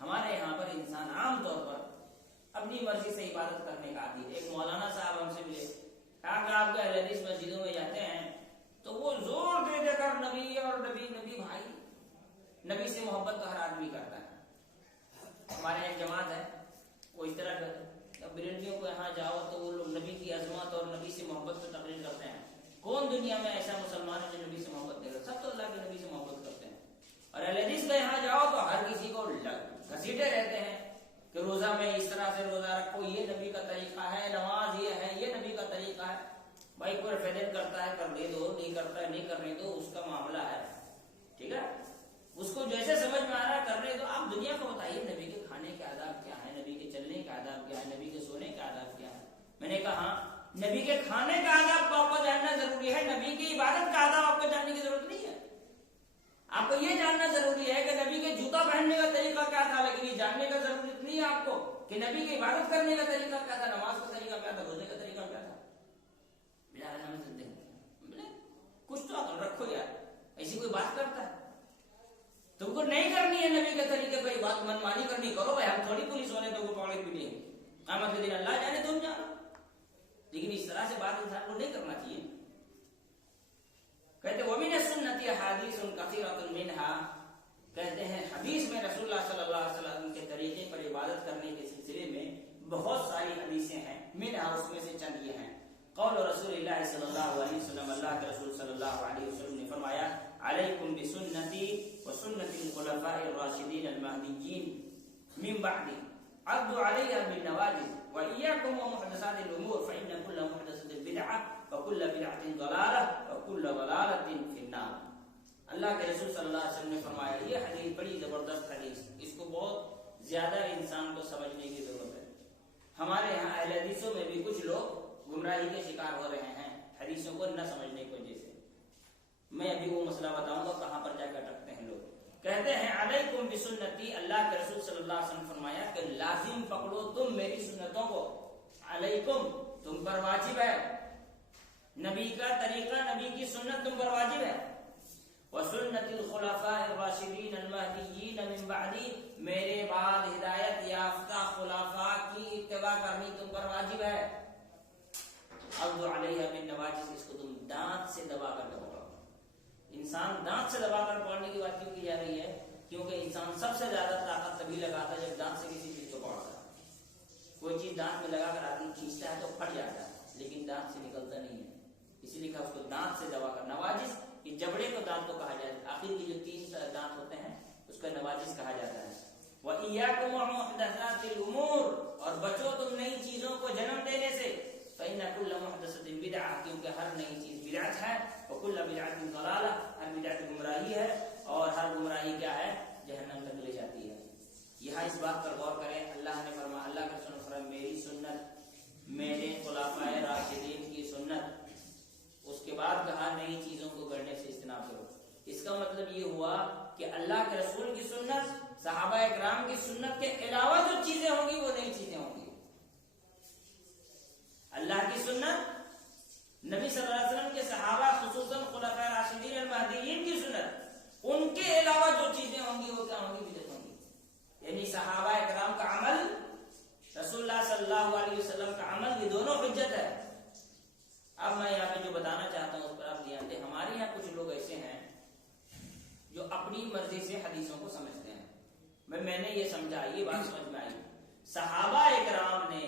ہمارے یہاں پر انسان عام طور پر اپنی مرضی سے عبادت کرنے کا عادی ہے۔ ایک مولانا صاحب ہم سے ملے، کہا کہ آپ کے اہل حدیث مسجدوں میں جاتے ہیں تو وہ زور دے دے کر نبی اور نبی نبی، بھائی نبی سے محبت تو ہر آدمی کرتا ہے۔ ہمارے ایک جماعت ہے وہ اس طرح کرتے ہیں، بریلویوں کو یہاں جاؤ تو وہ لوگ نبی کی عظمت اور نبی سے محبت کو تقریر کرتے ہیں۔ کون دنیا میں ایسا مسلمان ہے جو نبی سے محبت نہیں کرتا؟ سب تو اللہ کے نبی سے محبت کرتے ہیں۔ اور اہل حدیث کا یہاں جاؤ تو ہر کسی کو گھسیٹے رہتے ہیں کہ روزہ میں اس طرح سے روزہ رکھو، یہ نبی کا طریقہ ہے، نماز یہ ہے، یہ نبی کا طریقہ ہے۔ بھائی کوئی فیدن کرتا ہے کر دے دو، نہیں کرتا ہے نہیں کرنے دو، اس کا معاملہ ہے، ٹھیک ہے، اس کو جیسے سمجھ میں آ رہا ہے کرنے دو۔ آپ دنیا کو بتائیے نبی کے کھانے کے آداب کیا ہے، نبی کے چلنے کے آداب کیا ہے، نبی کے سونے کے آداب کیا ہے۔ میں نے کہا نبی کے کھانے کا آداب کو آپ کو جاننا ضروری ہے، نبی کی عبادت کا آداب آپ کو جاننے کی ضرورت نہیں ہے۔ آپ کو یہ جاننا ضروری ہے کہ نبی کے جوتا پہننے کا طریقہ کیا تھا، لیکن یہ جاننے کا ضرورت نہیں ہے آپ کو کہ نبی کی عبادت کرنے کا طریقہ کیا تھا، نماز کا طریقہ کیا تھا، روزے کا طریقہ کیا تھا۔ کچھ تو عقل رکھو یار، ایسی کوئی بات کرتا ہے؟ تم کو نہیں کرنی ہے نبی کے طریقے پر بات، منمانی کرنی کرو بھائی، ہم تھوڑی پولیس والے تم کو پکڑے بھی نہیں، قیامت کے دن اللہ جانے تم جانا، لیکن اس طرح سے بات انسان کو نہیں کرنا چاہیے۔ کہتے وَمِنَ السُّنَّةِ أَحَادِيثٌ كَثِيرَةٌ مِنْهَا، کہتے ہیں حدیث میں رسول اللہ صلی اللہ علیہ وسلم کے طریقے پر عبادت کرنے کے سلسلے میں بہت ساری حدیثیں ہیں، منہا اس میں سے چند یہ ہیں۔ قول رسول اللہ صلی اللہ علیہ وسلم، اللہ کے رسول صلی اللہ علیہ وسلم نے فرمایا علیکم بسنتی وسنت الخلفاء الراشدین المہدیین من بعدی عضوا علیہا بالنواجذ وإیاکم ومحدثات الامور فإن كل محدثة بدعة وكل بدعة ضلالة وكل ضلالة في النار۔ اللہ کے رسول صلی اللہ علیہ وسلم نے فرمایا، یہ حدیث بڑی زبردست حدیث، اس کو بہت زیادہ انسان کو سمجھنے کی ضرورت ہے۔ ہمارے یہاں اہل حدیثوں میں بھی کچھ لوگ گمراہی کے شکار ہو رہے ہیں حدیثوں کو نہ سمجھنے کی وجہ سے۔ میں ابھی وہ مسئلہ بتاؤں گا کہاں پر جا کر اٹکتے ہیں لوگ۔ کہتے ہیں علیکم بسنتی، اللہ کے رسول صلی اللہ علیہ وسلم فرمایا کہ لازم پکڑو تم میری سنتوں کو، علیکم تم پر واجب ہے، نبی کا طریقہ نبی کی سنت تم پر واجب ہے، وسنت الخلفاء الراشدین المہدیین من بعدی، میرے بعد ہدایت یافتہ خلفاء کی اتباع کرنی تم پر واجب ہے۔ عضوا علیہا بالنواجذ، اس کو تم دانت سے دبا کر پکڑو۔ انسان دانت سے دبا کر پکڑنے کی بات کیوں کی جا رہی ہے؟ کیونکہ انسان سب سے زیادہ طاقت تبھی لگاتا ہے جب دانت سے کسی چیز کو پکڑتا ہے۔ کوئی چیز دانت میں لگا کر آدمی کھینچتا ہے تو پھٹ جاتا ہے، لیکن دانت سے نکلتا نہیں ہے، اسی لیے کہا اس کو دانت سے دبا کر۔ نواجذ یہ جبڑے کو دانت کو کہا جاتا ہے، آخر کی جو 3 دانت ہوتے ہیں اس کا نواجذ کہا جاتا ہے۔ وَإِيَّاكُمْ وَمُحْدَثَاتِ الْأُمُورِ، اور بچو تم نئی چیزوں کو جنم دینے سے، فَإِنَّ كُلَّ مُحْدَثَةٍ بِدْعَةٍ، کیونکہ ہر نئی چیز بدعت ہے، وَكُلَّ بِدْعَةٍ ضَلَالَةٍ، ہر بدعت گمراہی ہے، اور ہر گمراہی کیا ہے؟ جہنم تک لے جاتی ہے۔ یہاں اس بات پر غور کریں، اللہ نے فرمایا، اللہ کے رسول نے فرمایا میری سنت، میرے خلفائے راشدین کی سنت، اس کے بعد کہا نئی چیزوں کو گڑنے سے اجتناب کرو۔ اس کا مطلب یہ ہوا کہ اللہ کے رسول کی سنت، صحابہ اکرام کی سنت کے علاوہ جو چیزیں ہوں گی وہ نئی چیزیں ہوں گی۔ اللہ کی سنت، نبی صلی اللہ علیہ وسلم کے صحابہ خصوصاً خلفاء راشدین المہدیین کی سنت، ان کے علاوہ جو چیزیں ہوں گی وہ کیا ہوں گی؟ بدعت ہوں گی۔ یعنی صحابہ اکرام کا عمل، رسول اللہ صلی اللہ علیہ وسلم کا عمل، یہ دونوں حجت ہے۔ اب میں یہاں پہ جو بتانا چاہتا ہوں اس پر آپ دھیان دیں۔ ہمارے یہاں کچھ لوگ ایسے ہیں جو اپنی مرضی سے حدیثوں کو سمجھتے ہیں۔ میں نے یہ سمجھا، یہ بات سمجھ میں آئی، صحابہ اکرام نے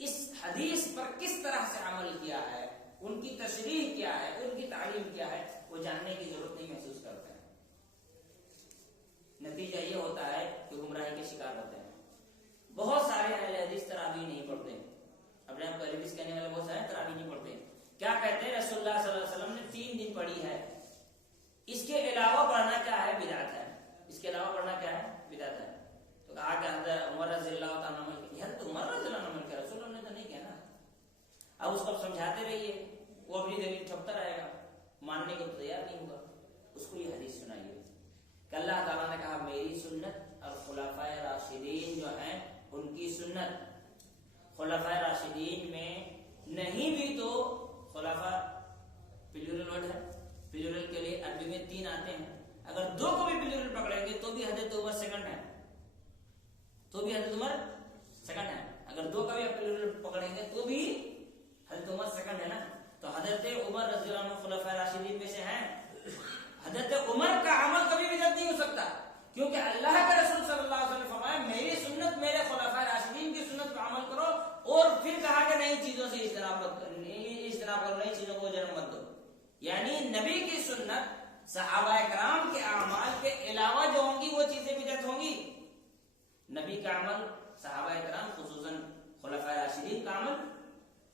اس حدیث پر کس طرح سے عمل کیا ہے، ان کی تشریح کیا ہے، ان کی تعلیم کیا ہے، وہ جاننے کی ضرورت نہیں محسوس کرتے ہیں۔ نتیجہ یہ ہوتا ہے کہ گمراہی کے شکار ہوتے ہیں۔ بہت سارے اہل حدیث تراویح نہیں پڑھتے، اپنے آپ کو اہل حدیث کہنے والے بہت سارے تراویح نہیں پڑھتے۔ کیا کہتے ہیں؟ رسول اللہ صلی اللہ علیہ وسلم نے 3 دن پڑھی ہے، اس کے علاوہ پڑھنا کیا ہے؟ بدعت ہے۔ اس کے علاوہ پڑھنا کیا ہے؟ بدعت ہے۔ تو کہا کہ حضرت عمر رضی اللہ تعالیٰ عنہ نے، حضرت عمر رضی اللہ عنہ نے کہا، رسول اللہ نے تو نہیں کہنا۔ اب اس کو سمجھاتے رہیے، وہ اپنی دلیل ٹھپتا رہے گا، ماننے کو تیار نہیں ہوگا۔ اس کو یہ حدیث سنائیے کہ اللہ تعالیٰ نے کہا میری سنت اور خلفائے راشدین جو ہیں ان کی سنت۔ خلفائے راشدین میں نہیں بھی تو خلافہ پلورل ورڈ ہے، پلورل کے لیے عربی میں 3 آتے ہیں، اگر 2 کو بھی پلورل پکڑیں گے تو بھی حضرت عمر سیکنڈ ہے، تو بھی حضرت عمر سیکنڈ ہے، اگر 2 کا بھی پلورل پکڑیں گے تو بھی حضرت عمر سیکنڈ ہے نا. تو حضرت عمر رضی اللہ عنہ خلفائے راشدین میں سے ہیں. حضرت عمر کا عمل کبھی بھی رد نہیں ہو سکتا، کیونکہ اللہ کے رسول صلی اللہ علیہ وسلم نے فرمایا میری سنت، میرے خلفائے راشدین کی سنت پر عمل کرو، اور پھر کہا کہ نئی چیزوں سے اجتناب کرو، نئی چیزوں کو جنم مت دو. یعنی نبی کی سنت صحابہ کرام کے اعمال کے علاوہ جو ہوں گی وہ چیزیں بدعت ہوں گی. نبی کا عمل، صحابہ کرام خصوصاً خلفائے راشدین کا عمل،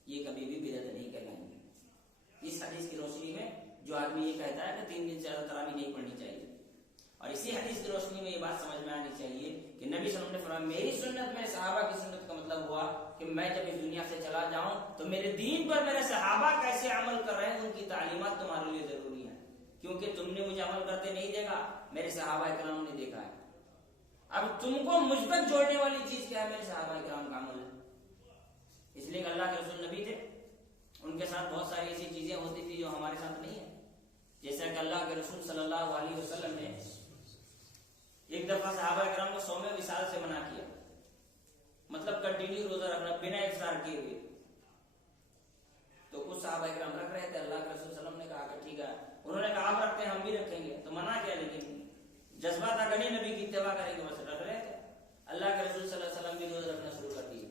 یہ کبھی بھی بدعت نہیں کہلائیں گے. اس حدیث کی روشنی میں جو آدمی یہ کہتا ہے کہ 3 دن سے زیادہ تراویح نہیں پڑھنی چاہیے، اور اسی حدیث کی روشنی میں یہ بات سمجھ میں آنی چاہیے کہ نبی صلی اللہ علیہ وسلم نے فرمایا میری سنت میں صحابہ کی سنت کا مطلب ہوا کہ میں جب اس دنیا سے چلا جاؤں تو میرے دین پر میرے صحابہ کیسے عمل کر رہے ہیں ان کی تعلیمات تمہارے لیے ضروری ہیں، کیونکہ تم نے مجھے عمل کرتے نہیں دیکھا، میرے صحابہ کرام نے دیکھا ہے. اب تم کو مجھ تک جوڑنے والی چیز کیا ہے؟ میرے صحابہ کرام کا عمل ہے. اس لیے کہ اللہ کے رسول نبی تھے، ان کے ساتھ بہت ساری ایسی چیزیں ہوتی تھی جو ہمارے ساتھ نہیں ہے. جیسا کہ اللہ کے رسول صلی اللہ علیہ وسلم نے ایک دفعہ صحابہ کرام کو 100 وصال سے منع کیا، مطلب کنٹینیو روزہ رکھنا بنا افطار کیے ہوئے. تو کچھ صحابہ کرام رکھ رہے تھے، اللہ کے رسول صلی اللہ علیہ وسلم نے کہا کہ ٹھیک ہے، انہوں نے کہا آپ رکھتے ہیں ہم بھی رکھیں گے، تو منع کیا، لیکن جذبہ تھا کہ نہیں نبی کی اتباع کریں گے، بس رکھ رہے تھے. اللہ کے رسول صلی اللہ علیہ وسلم بھی روزہ رکھنا شروع کر دیے.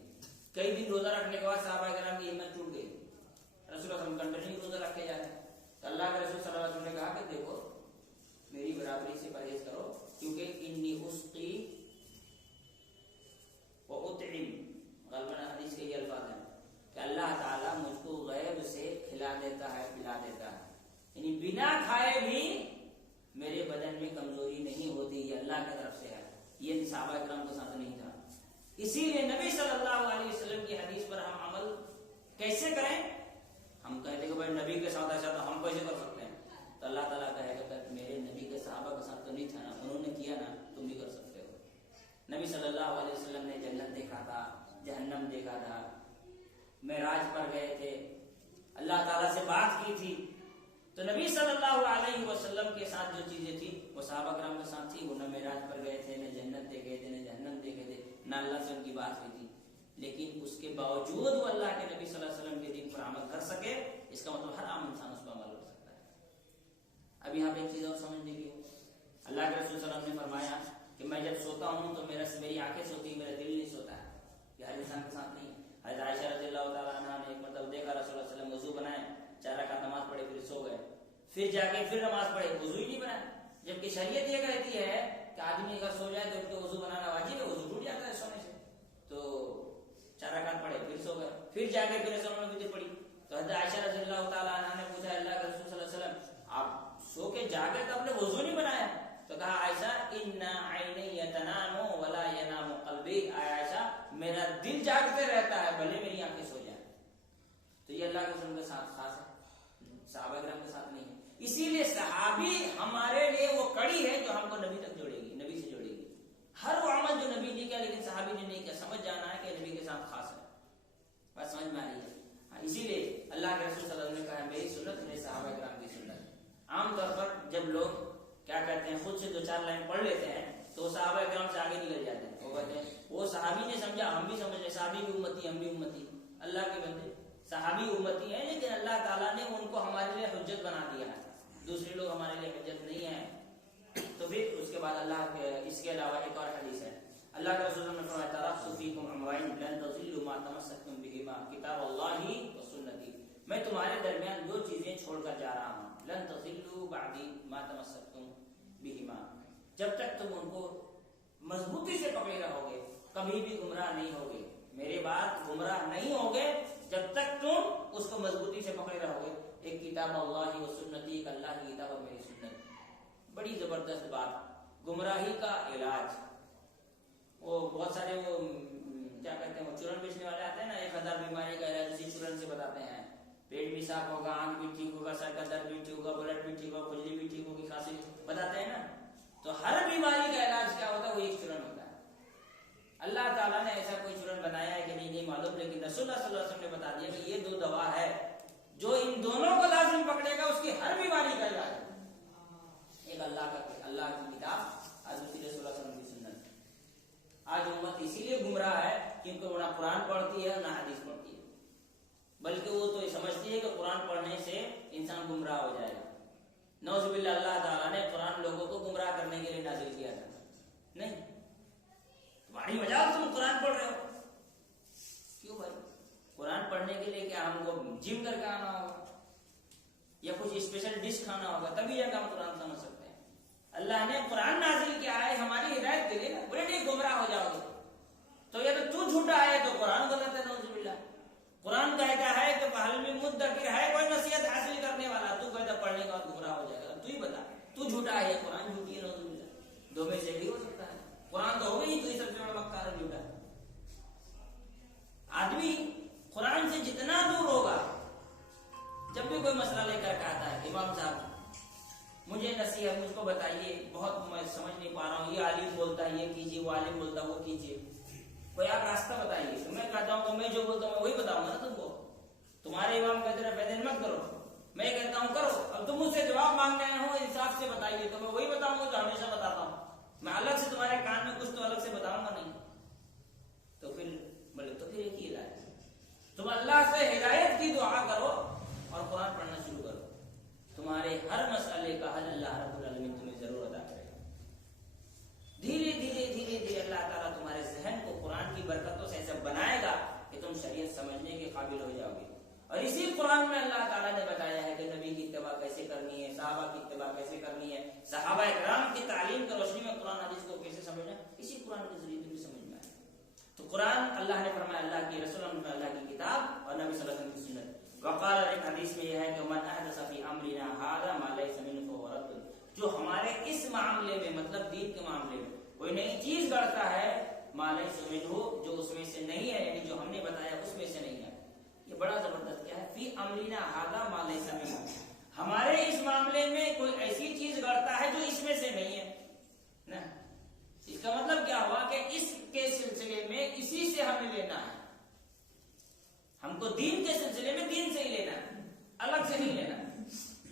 کئی دن روزہ رکھنے کے بعد صحابہ کرام کی ہمت ٹوٹ گئی، رسول اللہ صلی اللہ علیہ وسلم کنٹینیو روزہ رکھتے جا رہے ہیں. تو اللہ کے رسول صلی اللہ علیہ وسلم نے کہا کہ دیکھو میری برابری سے پرہیز کرو، کیونکہ انی اسقی و اطعم، غالباً حدیث کے یہ الفاظ ہیں کہ اللہ تعالیٰ مجھ کو غیب سے کھلا دیتا ہے، پلا دیتا ہے، یعنی بنا کھائے بھی میرے بدن میں کمزوری نہیں ہوتی، یہ اللہ کی طرف سے ہے. یہ صحابہ کرام کے ساتھ نہیں تھا. اسی لیے نبی صلی اللہ علیہ وسلم کی حدیث پر ہم عمل کیسے کریں؟ ہم کہتے کہ بھائی نبی کے ساتھ ایسا تھا، ہم کیسے کر سکتے ہیں؟ تو اللہ تعالیٰ کہے گا کہ میرے نبی کے صحابہ کے ساتھ تو نہیں تھا نا، انہوں نے کیا نا، تم بھی کر سکتے ہو. نبی صلی اللہ علیہ وسلم نے جنت دیکھا تھا، جہنم دیکھا تھا، معراج پر گئے تھے، اللہ تعالیٰ سے بات کی تھی. تو نبی صلی اللہ علیہ وسلم کے ساتھ جو چیزیں تھی وہ صحابہ کرام کے ساتھ تھی. وہ نہ معراج پر گئے تھے، نہ جنت دیکھے تھے، نہ جہنم دیکھے تھے، نہ اللہ سے ان کی بات ہوئی تھی، لیکن اس کے باوجود وہ اللہ کے نبی صلی اللہ علیہ وسلم کے دین پر عمل کر سکے. اس کا مطلب ہر عام انسان اس پر عمل کر سکتا ہے. اب یہاں پہ ایک چیز اور سمجھنے کی، اللہ کے رسول صلی اللہ علیہ وسلم نے فرمایا کہ میں جب سوتا ہوں تو میری آنکھیں سوتی ہیں، میرا دل نہیں سوتا ہے. یہ ہر انسان کے ساتھ نہیں ہے. حضرت عائشہ رضی اللہ تعالیٰ عنہا نے ایک مرتبہ دیکھا رسول اللہ صلی اللہ علیہ وسلم وضو بنائے، 4 رکعت نماز پڑھے، پھر سو گئے، پھر جا کے پھر نماز پڑھے، وضو ہی نہیں بنایا. جبکہ شریعت یہ کہتی ہے کہ آدمی اگر سو جائے تو اس کو وضو بنانا واجب ہے، وضو ٹوٹ جاتا ہے سونے سے. تو 4 رکعت پڑھے، پھر سو گئے، پھر جا کے پھر رسول اللہ پڑھی. تو حضرت عائشہ رضی اللہ تعالیٰ عنہا نے پوچھا اللہ کے رسول صلی اللہ علیہ وسلم آپ سو کے جاگے تو آپ نے وضو نہیں بنایا؟ تو کہا عائشہ ان عینی تنام ولا ینام قلبی، عائشہ میرا دل جاگتے رہتا ہے بھلے میری آنکھیں سو جائیں. تو یہ اللہ کے رسول کے ساتھ خاص ہے، صحابہ کرام کے ساتھ نہیں ہے. اسی لیے صحابی ہمارے لیے وہ کڑی ہے جو ہم کو نبی تک جوڑے گی، نبی سے جوڑے گی. ہر وہ عمل جو نبی نے کیا لیکن صحابی نے نہیں کیا، سمجھ جانا ہے کہ نبی کے ساتھ خاص ہے. بات سمجھ میں آ رہی ہے؟ اسی لیے اللہ کے رسول صلی اللہ علیہ وسلم نے کہا میری سنت میرے صحابہ کرام کی سنت. عام طور پر جب لوگ کیا کہتے ہیں خود سے 2-4 لائن پڑھ لیتے ہیں تو صحابہ کرام سے آگے نکل جاتے ہیں. وہ کہتے ہیں وہ صحابی نے سمجھا ہم بھی سمجھ لیں، صحابی بھی امتی ہم بھی امتی. اللہ کے بندے صحابی امتی ہیں لیکن اللہ تعالیٰ نے ان کو ہمارے لیے حجت بنا دیا ہے، دوسرے لوگ ہمارے لیے حجت نہیں ہیں. تو پھر اس کے بعد اللہ کے اس کے علاوہ ایک اور حدیث ہے. اللہ کے رسول نے فرمایا ترخص فیکم امرین لن تضلوا ما تمسکتم بهما کتاب اللہ و سنتی. میں تمہارے درمیان 2 چیزیں چھوڑ کر جا رہا ہوں. لن تضلوا بعدی ما تمسکتم بهما، جب تک تم ان کو مضبوطی سے پکڑے رہو گے کبھی بھی گمراہ نہیں ہوگے. میرے بعد گمراہ نہیں ہوگے جب تک تم اس کو مضبوطی سے پکڑے رہو گے. ایک کتاب اللہ و سنتی، ایک اللہ کی کتاب اور میری سنت. بڑی زبردست بات. گمراہی کا علاج، وہ بہت سارے وہ کیا کہتے ہیں وہ چورن بیچنے والے آتے ہیں نا، 1000 بیماری کا علاج اسی چورن سے بتاتے ہیں. پیٹ بھی صاف ہوگا، آنکھ بھی ٹھیک ہوگا، سر کا درد بھی ٹھیک ہوگا، بلڈ بھی ٹھیک ہوگا، کھجلی بھی ٹھیک ہوگی، کھانسی بتاتے ہیں نا. تو ہر بیماری کا علاج کیا ہوتا ہے؟ وہ ایک چورن ہوتا ہے. اللہ تعالیٰ نے ایسا کوئی چورن بنایا ہے کہ نہیں معلوم، لیکن رسول اللہ صلی اللہ علیہ وسلم نے بتا دیا کہ یہ 2 دوا ہے، جو ان دونوں کو لازم پکڑے گا اس کی ہر بیماری کا علاج ہے۔ ایک اللہ کی کتاب اور دوسری رسول اللہ صلی اللہ علیہ وسلم کی سنت۔ آج امت اسی لیے گمراہ ہے کیونکہ وہ نہ قرآن پڑھتی ہے نہ حدیث پڑھتی ہے، بلکہ وہ تو یہ سمجھتی ہے کہ قرآن پڑھنے سے انسان گمراہ ہو جائے گا۔ نعوذ باللہ، اللہ تعالیٰ نے قرآن لوگوں کو گمراہ کرنے کے لیے نازل کیا تھا؟ نہیں، تمہاری مجال تم قرآن پڑھ رہے ہو کیوں بھائی؟ قرآن پڑھنے کے لیے کیا ہم کو جم کر کے آنا ہوگا یا کچھ اسپیشل ڈش کھانا ہوگا تبھی جا کے ہم قرآن سمجھ سکتے ہیں؟ اللہ نے قرآن نازل کیا ہے ہماری ہدایت کے لیے، بولے نہیں گمراہ ہو جاؤ گے تو یا تو جھوٹا ہے تو قرآن غلط ہے۔ نعوذ باللہ، قرآن کہتا ہے کہ پہل میں مدکر ہے کوئی نصیحت حاصل کرنے والا، تو کہتا پڑھنے کے بعد گمراہ ہو جائے گا، تو ہی بتا تو جھوٹا ہے، قرآن جھوٹی ہے۔ نعوذ باللہ، 2 میں سے بھی ہو سکتا ہے، قرآن تو ہوگا ہی، تو یہ سب سے بڑا مکار ہے، جھوٹا ہے۔ آدمی قرآن سے جتنا دور ہوگا، جب بھی کوئی مسئلہ لے کر آتا ہے، امام صاحب مجھے نصیحت مجھ کو بتائیے، بہت میں سمجھ نہیں پا رہا ہوں، یہ عالم بولتا ہے یہ کیجیے، وہ عالم بولتا ہے وہ کیجیے، کوئی آپ راستہ بتائیے۔ تو میں کہتا ہوں کہ میں جو بولتا ہوں میں وہی بتاؤں گا نا تم کو، تمہارے امام کہتے ہیں فیدن مت کرو، میں کہتا ہوں کرو، اب تم مجھ سے جواب مانگنے آئے ہو انصاف سے بتائیے، تو میں وہی بتاؤں گا جو ہمیشہ بتاتا ہوں، میں الگ سے تمہارے کان میں کچھ تو الگ سے بتاؤں گا نہیں۔ تو پھر بولے تو پھر ایک ہی علاج ہے، تم اللہ سے ہدایت کی دعا کرو اور قرآن پڑھنا شروع کرو، تمہارے ہر مسئلے کا حل اللہ رب العالمین تمہیں ضرور عطا کرے گا۔ دھیرے دھیرے اللہ تعالیٰ تمہارے ذہن کو قرآن کی برکتوں سے ایسا بنائے گا کہ تم شریعت سمجھنے کے قابل ہو جاؤ گے۔ اور اسی قرآن میں اللہ تعالیٰ نے بتایا ہے کہ نبی کی اتباع کیسے کرنی ہے، صحابہ کی اتباع کیسے کرنی ہے، صحابہ کرام کی تعلیم کی روشنی میں قرآن حدیث کو کیسے سمجھنا، اسی قرآن کے ذریعے تمہیں سمجھ میں آئے۔ تو قرآن اللہ نے فرمایا اللہ کی رسول نے اللہ کی کتاب اور نبی صلی اللہ علیہ وسلم کی سنت۔ وقال، ایک حدیث میں یہ ہے کہ من احدث فی امرنا ھذا ما لیس منہ فہو رد، جو ہمارے اس معاملے میں مطلب دین کے معاملے میں کوئی نئی چیز گڑتا ہے، ما لیس منہ، جو اس میں سے نہیں ہے، یعنی جو ہم نے بتایا اس میں سے نہیں ہے۔ یہ بڑا زبردست کیا ہے، فی امرنا ھذا ما لیس منہ، ہمارے اس معاملے میں کوئی ایسی چیز گڑتا ہے جو اس میں سے نہیں ہے نا۔ اس کا مطلب کیا ہوا کہ اس کے سلسلے میں اسی سے ہمیں لینا ہے، ہم کو دین کے سلسلے میں دین سے ہی لینا ہے، الگ سے نہیں لینا۔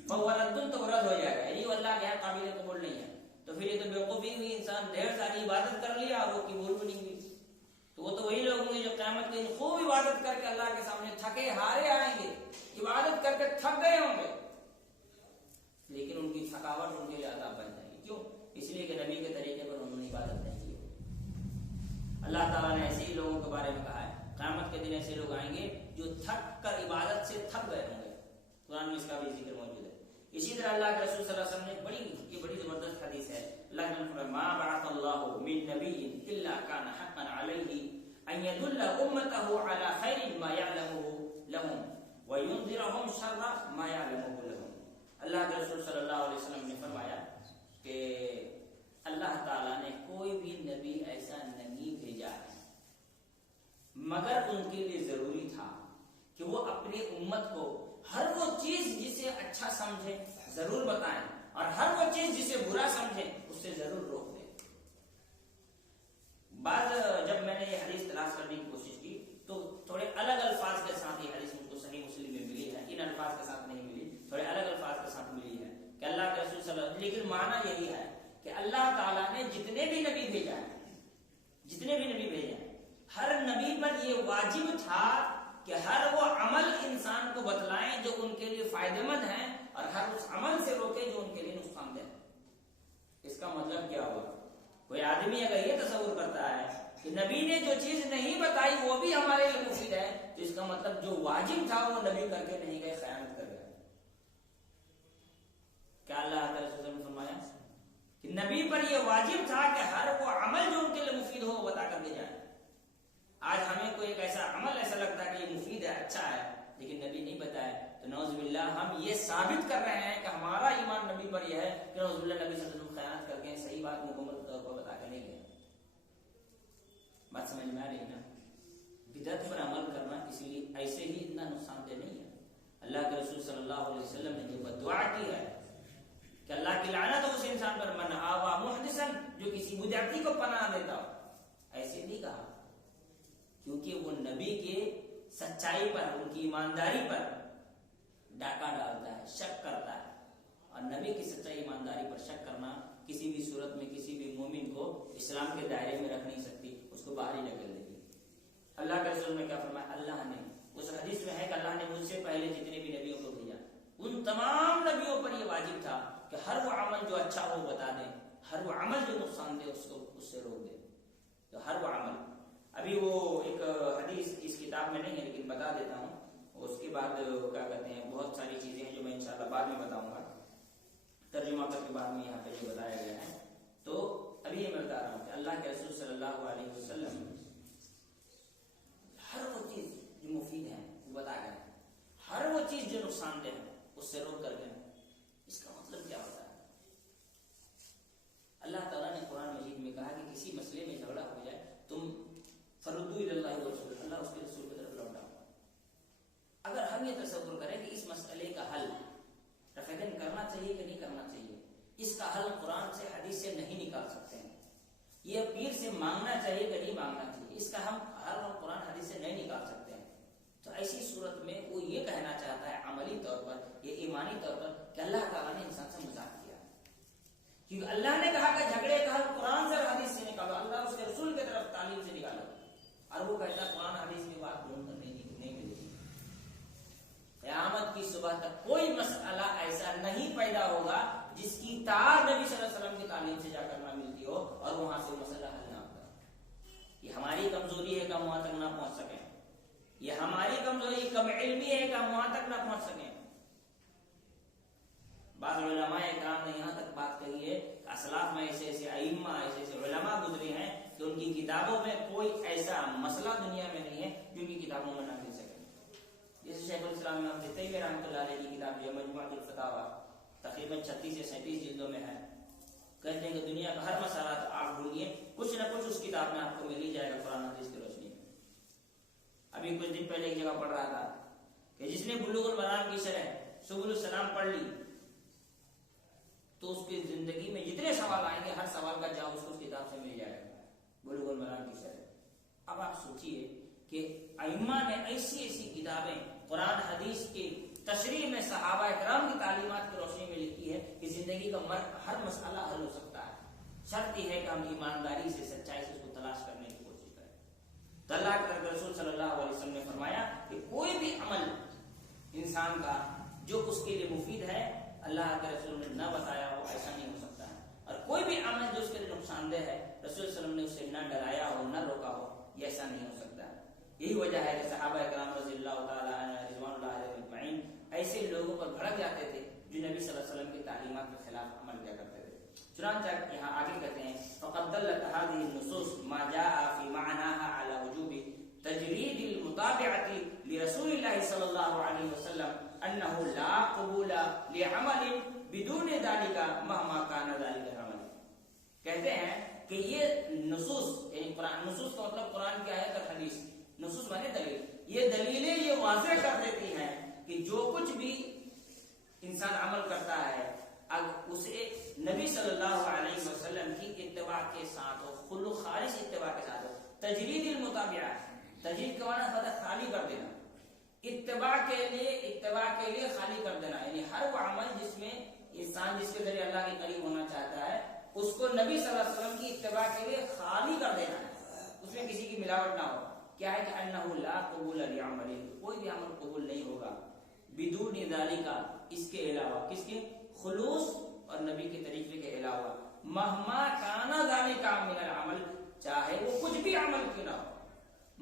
فہو رد، تو رد ہو جائے گا، یہ اللہ کے قابل قبول نہیں ہے۔ تو پھر یہ تو بیوقوفی ہوئی، انسان ڈھیر ساری عبادت کر لیا اور وہ قبول بھی نہیں ہوئی، تو وہ تو وہی لوگ ہوں گے جو قیامت کے دن خوب عبادت کر کے اللہ کے سامنے تھکے ہارے آئیں گے، عبادت کر کے تھک گئے ہوں گے، لیکن ان کی تھکاوٹ ان کے لیے عذاب بن جائے گی۔ کیوں؟ اس لیے کہ نبی کے طریقے پر انہوں نے عبادت نہیں کی۔ اللہ تعالیٰ نے ایسے ہی لوگوں کے بارے میں کہا ہے، قیامت کے دن ایسے لوگ آئیں گے جو تھک کر عبادت سے تھک گئے ہوں گے، قرآن میں اس کا بھی ذکر موجود ہے۔ اسی طرح اللہ کے رسول صلی اللہ علیہ وسلم نے بڑی زبردست حدیث ہے، اللہ نے فرمایا ما بعث اللہ من نبی الا کان حقا علیہ ان يدل امته على خیر ما يعلمه لهم وينذرهم شر ما يعلمه لهم۔ اللہ کے رسول صلی اللہ علیہ وسلم نے فرمایا کہ اللہ تعالیٰ نے کوئی بھی نبی ایسا نہیں بھیجا ہے مگر ان کے لیے ضروری تھا کہ وہ اپنی امت کو ہر وہ چیز جسے اچھا سمجھے ضرور بتائیں اور ہر وہ چیز جسے برا سمجھے اس سے ضرور روک دیں۔ بعض جب میں نے یہ حدیث تلاش کرنے کی کوشش کی تو تھوڑے الگ الفاظ کے ساتھ یہ حدیث مجھ کو صحیح مسلم میں ملی ہے، ان الفاظ کے ساتھ نہیں ملی، تھوڑے الگ الفاظ کے ساتھ ملی ہے کہ اللہ کے رسول صلی اللہ علیہ وسلم، لیکن معنی یہی ہے کہ اللہ تعالیٰ نے جتنے بھی نبی بھیجا ہے ہر نبی پر یہ واجب تھا کہ ہر وہ عمل انسان کو بتلائیں جو ان کے لیے فائدہ مند ہیں اور ہر اس عمل سے روکے جو ان کے لیے نقصان دہ۔ اس کا مطلب کیا ہوا؟ کوئی آدمی اگر یہ تصور کرتا ہے کہ نبی نے جو چیز نہیں بتائی وہ بھی ہمارے لیے مفید ہے، تو اس کا مطلب جو واجب تھا وہ نبی کر کے نہیں گئے، خیانت کر گئے۔ کیا اللہ تعالیٰ نے فرمایا کہ نبی پر یہ واجب تھا کہ ہر وہ عمل جو ان کے لیے مفید ہو وہ بتا کر دے جائے۔ آج ہمیں کوئی ایک ایسا عمل ایسا لگتا ہے کہ یہ مفید ہے، اچھا ہے، لیکن نبی نہیں بتایا، تو نعوذ باللہ ہم یہ ثابت کر رہے ہیں کہ ہمارا ایمان نبی پر یہ ہے کہ نعوذ باللہ نبی صلی اللہ علیہ وسلم خیانت کر کے صحیح بات مکمل طور پر بتا کے نہیں گئے۔ بات سمجھ میں آ رہی نا؟ بدعت پر عمل کرنا اس لیے ایسے ہی اتنا نقصان دہ نہیں ہے۔ اللہ کے رسول صلی اللہ علیہ وسلم نے جو بدعا کی ہے کہ اللہ کی لعنت ہو اس انسان پر، من آوا محدثا، جو کسی بدعتی کو پناہ دیتا ہو، ایسے نہیں کہا، کیونکہ وہ نبی کے سچائی پر، ان کی ایمانداری پر ڈاکہ ڈالتا ہے، شک کرتا ہے، اور نبی کی سچائی ایمانداری پر شک کرنا کسی بھی صورت میں کسی بھی مومن کو اسلام کے دائرے میں رکھ نہیں سکتی، اس کو باہر ہی نکل دے گی۔ اللہ کے رسول نے کیا فرمایا؟ اللہ نے، اس حدیث میں ہے کہ اللہ نے مجھ سے پہلے جتنے بھی نبیوں کو بھیجا ان تمام نبیوں پر یہ واجب تھا کہ ہر وہ عمل جو اچھا ہو بتا دیں، ہر وہ عمل جو نقصان دے اس کو اس سے روک دیں، تو ہر وہ عمل۔ ابھی وہ ایک حدیث اس کتاب میں نہیں ہے لیکن بتا دیتا ہوں، اس کے بعد کیا کہتے ہیں بہت ساری چیزیں ہیں جو میں انشاءاللہ بعد میں بتاؤں گا، ترجمہ کر کے بعد میں یہاں پہ جو بتایا گیا ہے۔ تو ابھی یہ میں بتا رہا ہوں کہ اللہ کے رسول صلی اللہ علیہ وسلم ہر وہ چیز جو مفید ہے وہ بتا گئے، ہر وہ چیز جو نقصان دہ ہے اس سے روک کر گئے۔ اس کا مطلب کیا ہوتا ہے؟ اللہ تعالیٰ نے قرآن مجید میں کہا کہ کسی مسئلے میں جھگڑا ہو جائے تم فردو الی اللہ ورسول، اللہ اس کے رسول کی طرف لوٹاؤ۔ اگر ہم یہ تصور کریں کہ اس مسئلے کا حل رفیقاً کرنا چاہیے کہ نہیں کرنا چاہیے، اس کا حل قرآن سے حدیث سے نہیں نکال سکتے ہیں، یہ پیر سے مانگنا چاہیے کہ نہیں مانگنا چاہیے، اس کا ہم قرآن حدیث سے نہیں نکال سکتے ہیں، تو ایسی صورت میں وہ یہ کہنا چاہتا ہے عملی طور پر یا ایمانی طور پر کہ اللہ تعالیٰ نے انسان سے مذاق کیا، کیونکہ اللہ نے کہا کہ جھگڑے کا حل قرآن سے اور حدیث سے نکالو، اللہ اس کے رسول کی طرف تعلیم سے نکالو، اور وہ کہتا ہے قرآن حدیث میں بات ڈھونڈ کر نہیں ملے گی۔ قیامت کی صبح تک کوئی مسئلہ ایسا نہیں پیدا ہوگا جس کی تار نبی صلی اللہ علیہ وسلم کی تعلیم سے جا کر نہ ملتی ہو اور وہاں سے مسئلہ حل نہ ہوتا۔ یہ ہماری کمزوری ہے کہ ہم وہاں تک نہ پہنچ سکیں، یہ ہماری کمزوری کم علمی ہے کہ ہم وہاں تک نہ پہنچ سکیں۔ بعض علماء اکرام نے یہاں تک بات کہی ہے کہ اسلاف میں ایسے ایسے ائمہ ایسے ایسے علماء گزرے ہیں کہ ان کی کتابوں میں کوئی ایسا مسئلہ دنیا میں نہیں ہے جو ان کی کتابوں میں نہ مل سکے، جیسے شیخ الاسلام ابن تیمیہ رحمۃ اللہ علیہ کی کتاب جو مجموعۃ الفتاوی تقریباً 36 سے 37 جلدوں میں ہے، کہتے ہیں کہ دنیا کا ہر مسئلہ آپ ڈھونڈیے کچھ نہ کچھ اس کتاب میں آپ کو مل ہی جائے گا قرآن حدیث کی روشنی میں۔ ابھی کچھ دن پہلے ایک جگہ پڑھ رہا تھا کہ جس نے بلوغ المرام کی شرح سبل السلام پڑھ لی تو اس کی زندگی میں جتنے سوال آئیں گے ہر سوال کا جواب اس کو اس کتاب سے مل جائے گا، بلوغ المرام کی شرح۔ اب آپ سوچئے کہ ائمہ نے ایسی ایسی کتابیں قرآن حدیث کی تشریح میں صحابہ اکرام کی تعلیمات کی روشنی میں لکھی ہے کہ زندگی کا ہر مسئلہ حل ہو سکتا ہے، شرط یہ ہے کہ ہم ایمانداری سے سچائی سے اس کو تلاش کرنے کی کوشش کریں۔ تو اللہ کے رسول صلی اللہ علیہ وسلم نے فرمایا کہ کوئی بھی عمل انسان کا جو اس کے لیے مفید ہے اللہ کے رسول نے نہ بتایا ہو ایسا نہیں ہو سکتا ہے، اور کوئی بھی عمل جو اس کے لیے نقصان دہ ہے رسول صلی اللہ علیہ وسلم نے اسے نہ ڈرایا ہو نہ روکا ہو، یہ ایسا نہیں ہو سکتا ہے۔ یہی وجہ ہے کہ صحابہ اکرام رضی اللہ تعالیٰ عنہ رضوان اللہ علیہم اجمعین ایسے لوگوں پر بھڑک جاتے تھے جو نبی صلی اللہ علیہ وسلم کی تعلیمات کے خلاف عمل کیا کرتے تھے۔ چنانچہ یہاں آگے کہتے ہیں فقد دلت هذه النصوص ما جاء في معناها على وجوب تجرید المتابعة لرسول الله صلی اللہ علیہ وسلم انه لا قبول لعمل بدون ذلك مهما كان ذلك العمل۔ کہتے ہیں کہ یہ نصوص یعنی قرآن، نصوص کا مطلب قرآن کی آیت اور حدیث، نصوص مانے دلیل، یہ دلیلیں یہ واضح کر دیتی ہیں کہ جو کچھ بھی انسان عمل کرتا ہے اگر اسے نبی صلی اللہ علیہ وسلم کی اتباع کے ساتھ ہو، خلق خالص اتباع کے ساتھ ہو، تجرید المتابعہ، تجرید کا معنی ہوتا ہے خالی کر دینا، اتباع کے لیے خالی کر دینا، یعنی ہر وہ عمل جس میں انسان جس کے ذریعے اللہ کے قریب ہونا چاہتا ہے اس کو نبی صلی اللہ علیہ وسلم کی اتباع کے لیے خالی کر دینا ہے، اس میں کسی کی ملاوٹ نہ ہو۔ کیا ہے کہ انہ لا قبول لعمل، کوئی بھی عمل قبول نہیں ہوگا بدون ذالک، اس کے علاوہ، کس کے؟ خلوص اور نبی کے طریقے کے علاوہ، مہما کان ذالک من العمل، چاہے وہ کچھ بھی عمل کیوں نہ ہو،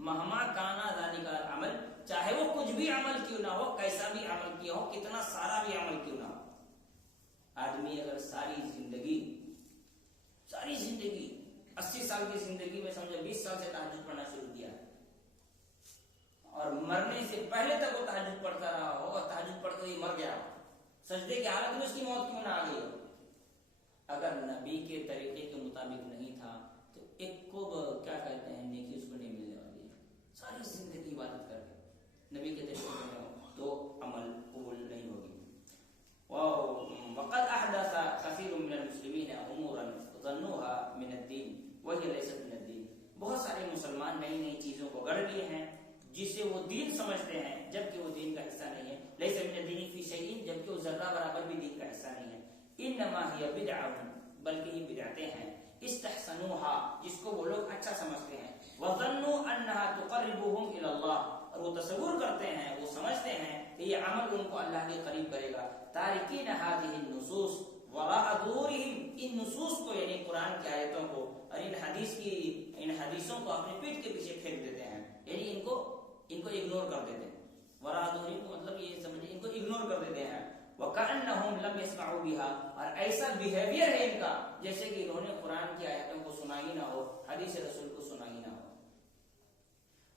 مہما کان ذالک العمل، چاہے وہ کچھ بھی عمل کیوں نہ ہو، کیسا بھی عمل کیا ہو، کتنا سارا بھی عمل کیوں نہ ہو۔ آدمی اگر ساری زندگی 80 سال کی زندگی میں سمجھے 20 سال سے تہجد پڑھنا شروع کیا اور مرنے سے پہلے تک وہ تہجد پڑھتا رہا ہو اور تہجد پڑھتے ہی مر گیا ہو، سجدے کی حالت میں اس کی موت کیوں نہ آ گئی ہو، اگر نبی کے طریقے کے مطابق نہیں تھا تو ایک کو کیا کہتے ہیں نیکی اس کو نہیں ملنے والی ہے۔ ساری زندگی عبادت کر کے نبی کے طریقے میں ہو تو عمل قبول نہیں ہوگی۔ وقد احدث كثير من المسلمين امورا ظنوها من الدين وهي ليست من الدين، بہت انما هي بدع، بلکہ یہ بدعتیں ہیں، استحسنوها، جس کو وہ لوگ اچھا سمجھتے ہیں، وظنوا انها تقربهم الى اللہ، اور وہ تصور کرتے ہیں، وہ سمجھتے ہیں کہ یہ عمل ان کو اللہ کے قریب کرے گا، تارکین هذه النصوص وراء ظهورهم، ان نصوص کو یعنی قرآن کی آیتوں کو اور ان حدیثوں کو اپنی پیٹھ کے پیچھے پھینک دیتے ہیں، یعنی ان کو اگنور کر دیتے ہیں۔ وراء ظهورهم کا مطلب یہ سمجھیں ان کو اگنور کر دیتے ہیں، وَكَأَنَّهُمْ لَمْ يَسْمَعُوا بِهَا، اور ایسا بیہیویئر ہے ان کا جیسے کہ انہوں نے قرآن کی آیتوں کو سنا ہی نہ ہو، حدیث رسول کو سنا ہی نہ ہو۔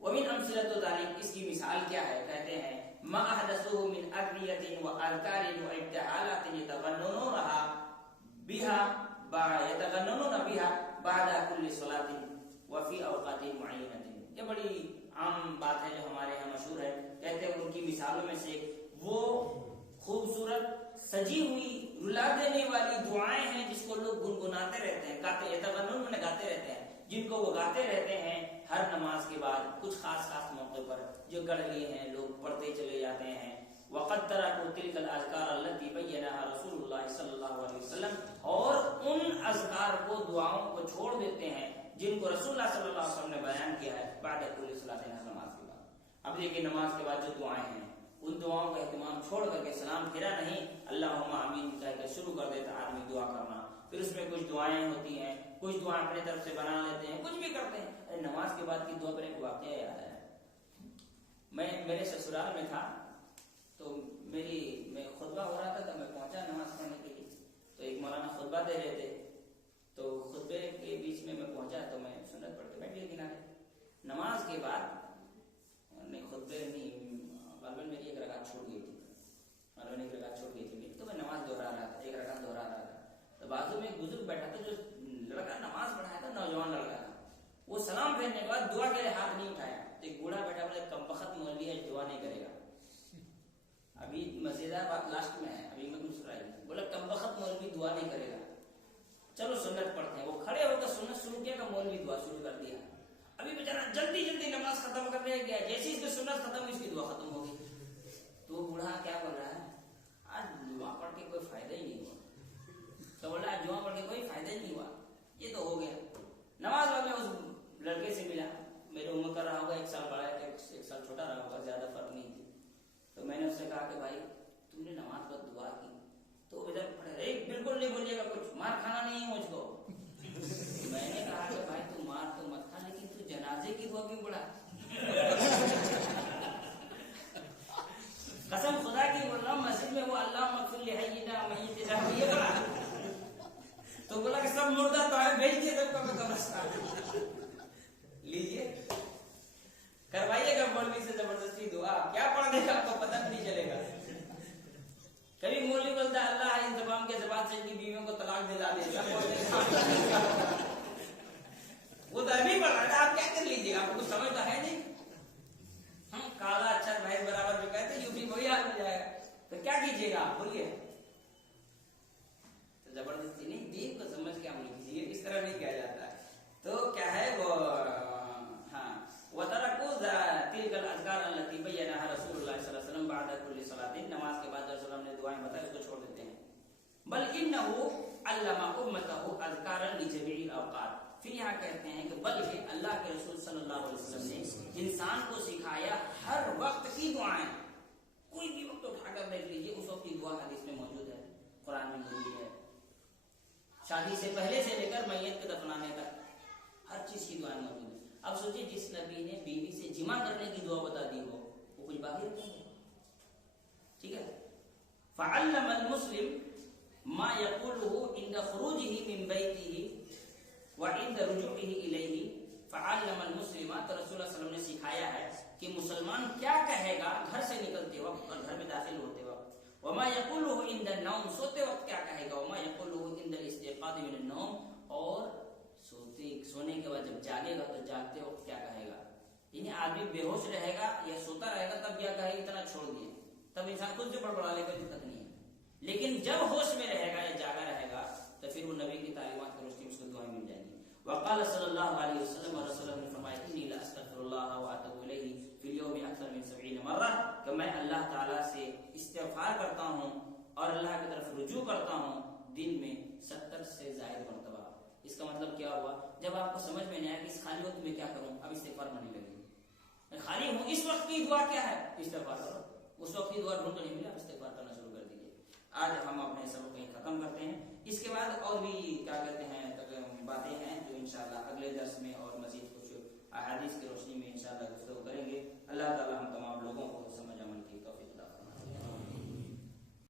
وَمِنْ أَمْثِلَةِ ذَلِكَ، اس کی مثال کیا ہے؟ کہتے ہیں مَا أَحْدَثُوهُ مِنْ أَدْعِيَةٍ وَأَذْكَارٍ وَابْتِهَالَاتٍ يَتَغَنَّوْنَ بِهَا بَعْدَ كُلِّ صَلَاةٍ وَفِي أَوْقَاتٍ مُعَيَّنَةٍ۔ یہ بڑی عام بات ہے جو ہمارے یہاں مشہور ہے۔ کہتے ہیں ان کی مثالوں میں سے وہ خوبصورت سجی ہوئی رلا دینے والی دعائیں ہیں جس کو لوگ گنگناتے رہتے ہیں، گاتے رہتے ہیں، جن کو وہ گاتے رہتے ہیں ہر نماز کے بعد کچھ خاص موقع پر جو گڑھ لیے ہیں لوگ پڑھتے چلے جاتے ہیں۔ وَقَدْ تَرَكُوا تِلْكَ الْأَذْكَارَ الَّتِي بَيَّنَهَا رسول اللہ صلی اللہ علیہ وسلم، اور ان اذکار کو، دعاؤں کو چھوڑ دیتے ہیں جن کو رسول اللہ صلی اللہ علیہ وسلم نے بیان کیا ہے بعد کل صلاۃ، نماز کے بعد۔ اب دیکھیں نماز کے بعد جو دعائیں ہیں ان دعاؤں کا اہتمام چھوڑ کر کے سلام پھیرا نہیں، اللہم آمین کہہ کر شروع کر دیتا آدمی دعا کرنا، پھر اس میں کچھ دعائیں ہوتی ہیں، کچھ دعائیں اپنے طرف سے بنا لیتے ہیں، کچھ بھی کرتے ہیں۔ نماز کے بعد کی دعا پر ایک واقعہ یاد ہے، میں میرے سسرال میں تھا تو میں خطبہ ہو رہا تھا تو میں پہنچا نماز پڑھنے کے لیے، تو ایک مولانا خطبہ دے رہے تھے، تو خطبے کے بیچ میں پہنچا تو میں سنت پڑھ کے بیٹھ گیا کنارے۔ نماز کے بعد خطبے غالباً میری ایک رکعت چھوٹ گئی تھی، تو میں نماز دہرا رہا تھا، ایک رکعت دہرا رہا تھا، تو بازو میں ایک بزرگ بیٹھا تھا جو لڑکا نماز پڑھایا تھا، نوجوان لڑکا تھا، وہ سلام پھیرنے کے بعد دعا کے لیے ہاتھ نہیں اٹھایا، تو ایک بوڑھا بیٹھا بولا کمبخت مولوی ہے دعا نہیں کرے گا، ابھی مزیدار بات لاسٹ میں ہے، ابھی میں مسکرائی، بولا کمبخت مولوی دعا نہیں کرے گا، چلو سنت پڑھتے ہیں۔ وہ کھڑے ہو کر سنت شروع کیا کہ مولوی دعا شروع کر دیا، ابھی بیچارہ جلدی نماز ختم کرنے گیا، جیسے اس کی سنت ختم ہوئی اس کی دعا ختم ہو گئی۔ تو وہ بوڑھا کیا بول رہا ہے، آج دعا پڑھ کے کوئی فائدہ ہی نہیں ہوا، تو بولا آج دعا پڑھ کے کوئی فائدہ ہی نہیں ہوا، یہ تو ہو گیا۔ نماز بعد میں اس لڑکے سے ملا، میرے عمر کا رہا ہوگا، 1 سال بڑا ہے کہ 1 سال چھوٹا رہا ہوگا، زیادہ فرق نہیں تھی، تو میں نے اس سے کہا کہ بھائی تم نے نماز پر دعا کی تو ادھر پڑھے، بالکل نہیں بولیے گا، کچھ مار کھانا نہیں ہے مجھ کو۔ میں نے کہا کہ بھائی تم مار تو مت کھا، لیکن تو جنازے کی دعا کیوں پڑھا؟ قسم خدا کی بول رہا ہوں، مسجد میں وہ اللہم اغفر لحینا میتنا یہ پڑھا، تو بولا کہ سب مردہ تو ہے، بھیج دیے سب کو قبرستان، لیجیے کروائیے گا مولوی سے زبردستی دعا، کیا پڑھ دے گا آپ کو پتہ نہیں چلے گا۔ کبھی مولوی بولتا ہے اللہ انتقام کے زبان سے ان کی بیویوں کو طلاق دلا دے، وہ تو ابھی پڑھ رہا ہے، آپ کیا کر لیجیے، آپ کو کچھ سمجھ تو ہے نہیں، ہم کالا اچھا بھائی برابر جو کہتے ہیں یوپی وہی حال ہو جائے گا، تو کیا کیجیے گا آپ بولیے؟ تو زبردستی نہیں، دین کو سمجھ کے عمل کیجیے، اس طرح نہیں کیا جاتا ہے۔ تو کیا ہے وہ وَتَرَكُوا تِلْكَ الْأَذْكَارَ الَّتِي بَيَّنَهَا رسول اللہ صلی اللہ علیہ وسلم بعد كل صلاۃ، نماز کے بعد رسول اللہ نے دعائیں بتائی اس کو چھوڑ دیتے ہیں۔ بل إِنَّهُ عَلَّمَ أُمَّتَهُ أَذْكَارًا لِجَمِيعِ الْأَوْقَاتِ، پھر یہاں کہتے ہیں کہ بلکہ اللہ کے رسول صلی اللہ علیہ وسلم نے انسان کو سکھایا ہر وقت کی دعائیں، کوئی بھی وقت اٹھا کر دیکھ لیجیے اس وقت کی دعا حدیث میں موجود ہے، قرآن میں موجود ہے، شادی سے پہلے سے لے کر میت کے دفنانے تک ہر چیز کی دعائیں موجود ہیں۔ اب سوچیے جس نبی نے بیوی سے جمع کرنے کی دعا بتا دی ہو وہ کچھ باقی رکھیں گے؟ ٹھیک ہے، فعلم المسلم ما يقوله عند خروجه من بيته وعند رجوعه اليه، فعلم المسلم، تو رسول اللہ صلی اللہ علیہ وسلم نے سکھایا ہے کہ مسلمان کیا کہے گا گھر سے نکلتے وقت اور گھر میں داخل ہوتے وقت، وما يقوله عند النوم، سوتے وقت کیا کہے گا، وما يقوله عند الاستيقاظ من النوم، اور سونے کے بعد جب جاگے گا تو جاگتے وقت کیا کہے گا، یعنی آدمی بے ہوش رہے گا یا سوتا رہے گا تب کیا کہے گا، اتنا چھوڑ دیے، تب انسان خود سے بڑبڑا لے، کوئی دقت نہیں ہے، لیکن جب ہوش میں رہے گا یا جاگا رہے گا تو پھر وہ نبی کی تعلیمات کی روشنی میں اس کو دعائیں مل جائیں گی۔ وقال صلی اللہ علیہ وسلم، اور رسول اللہ نے فرمایا انی لاستغفر اللہ واتوب الیہ فی اليوم اکثر من 70 مرہ، کہ میں اللہ تعالیٰ سے استغفار کرتا ہوں اور اللہ کی طرف رجوع کرتا ہوں دن میں 70 سے زائد مرتبہ. اس کا مطلب کیا ہوا؟ جب آپ کو سمجھ میں نہیں آیا کہ اس خالی وقت میں کیا کروں، اب استغفار پڑھنے لگے. خالی ہوں، اس وقت کی دعا کیا ہے؟ استغفار کرو. اس وقت کی دعا ڈھونڈ کر نہیں ملے، آپ استغفار کرنا شروع کر دیجیے. آج ہم اپنے سبق کو ختم کرتے ہیں. اس کے بعد اور بھی کیا کہتے ہیں باتیں ہیں جو انشاءاللہ اگلے درس میں اور مزید کچھ احادیث کی روشنی میں انشاءاللہ گفتگو کریں گے. اللہ تعالی ہم تمام لوگوں کو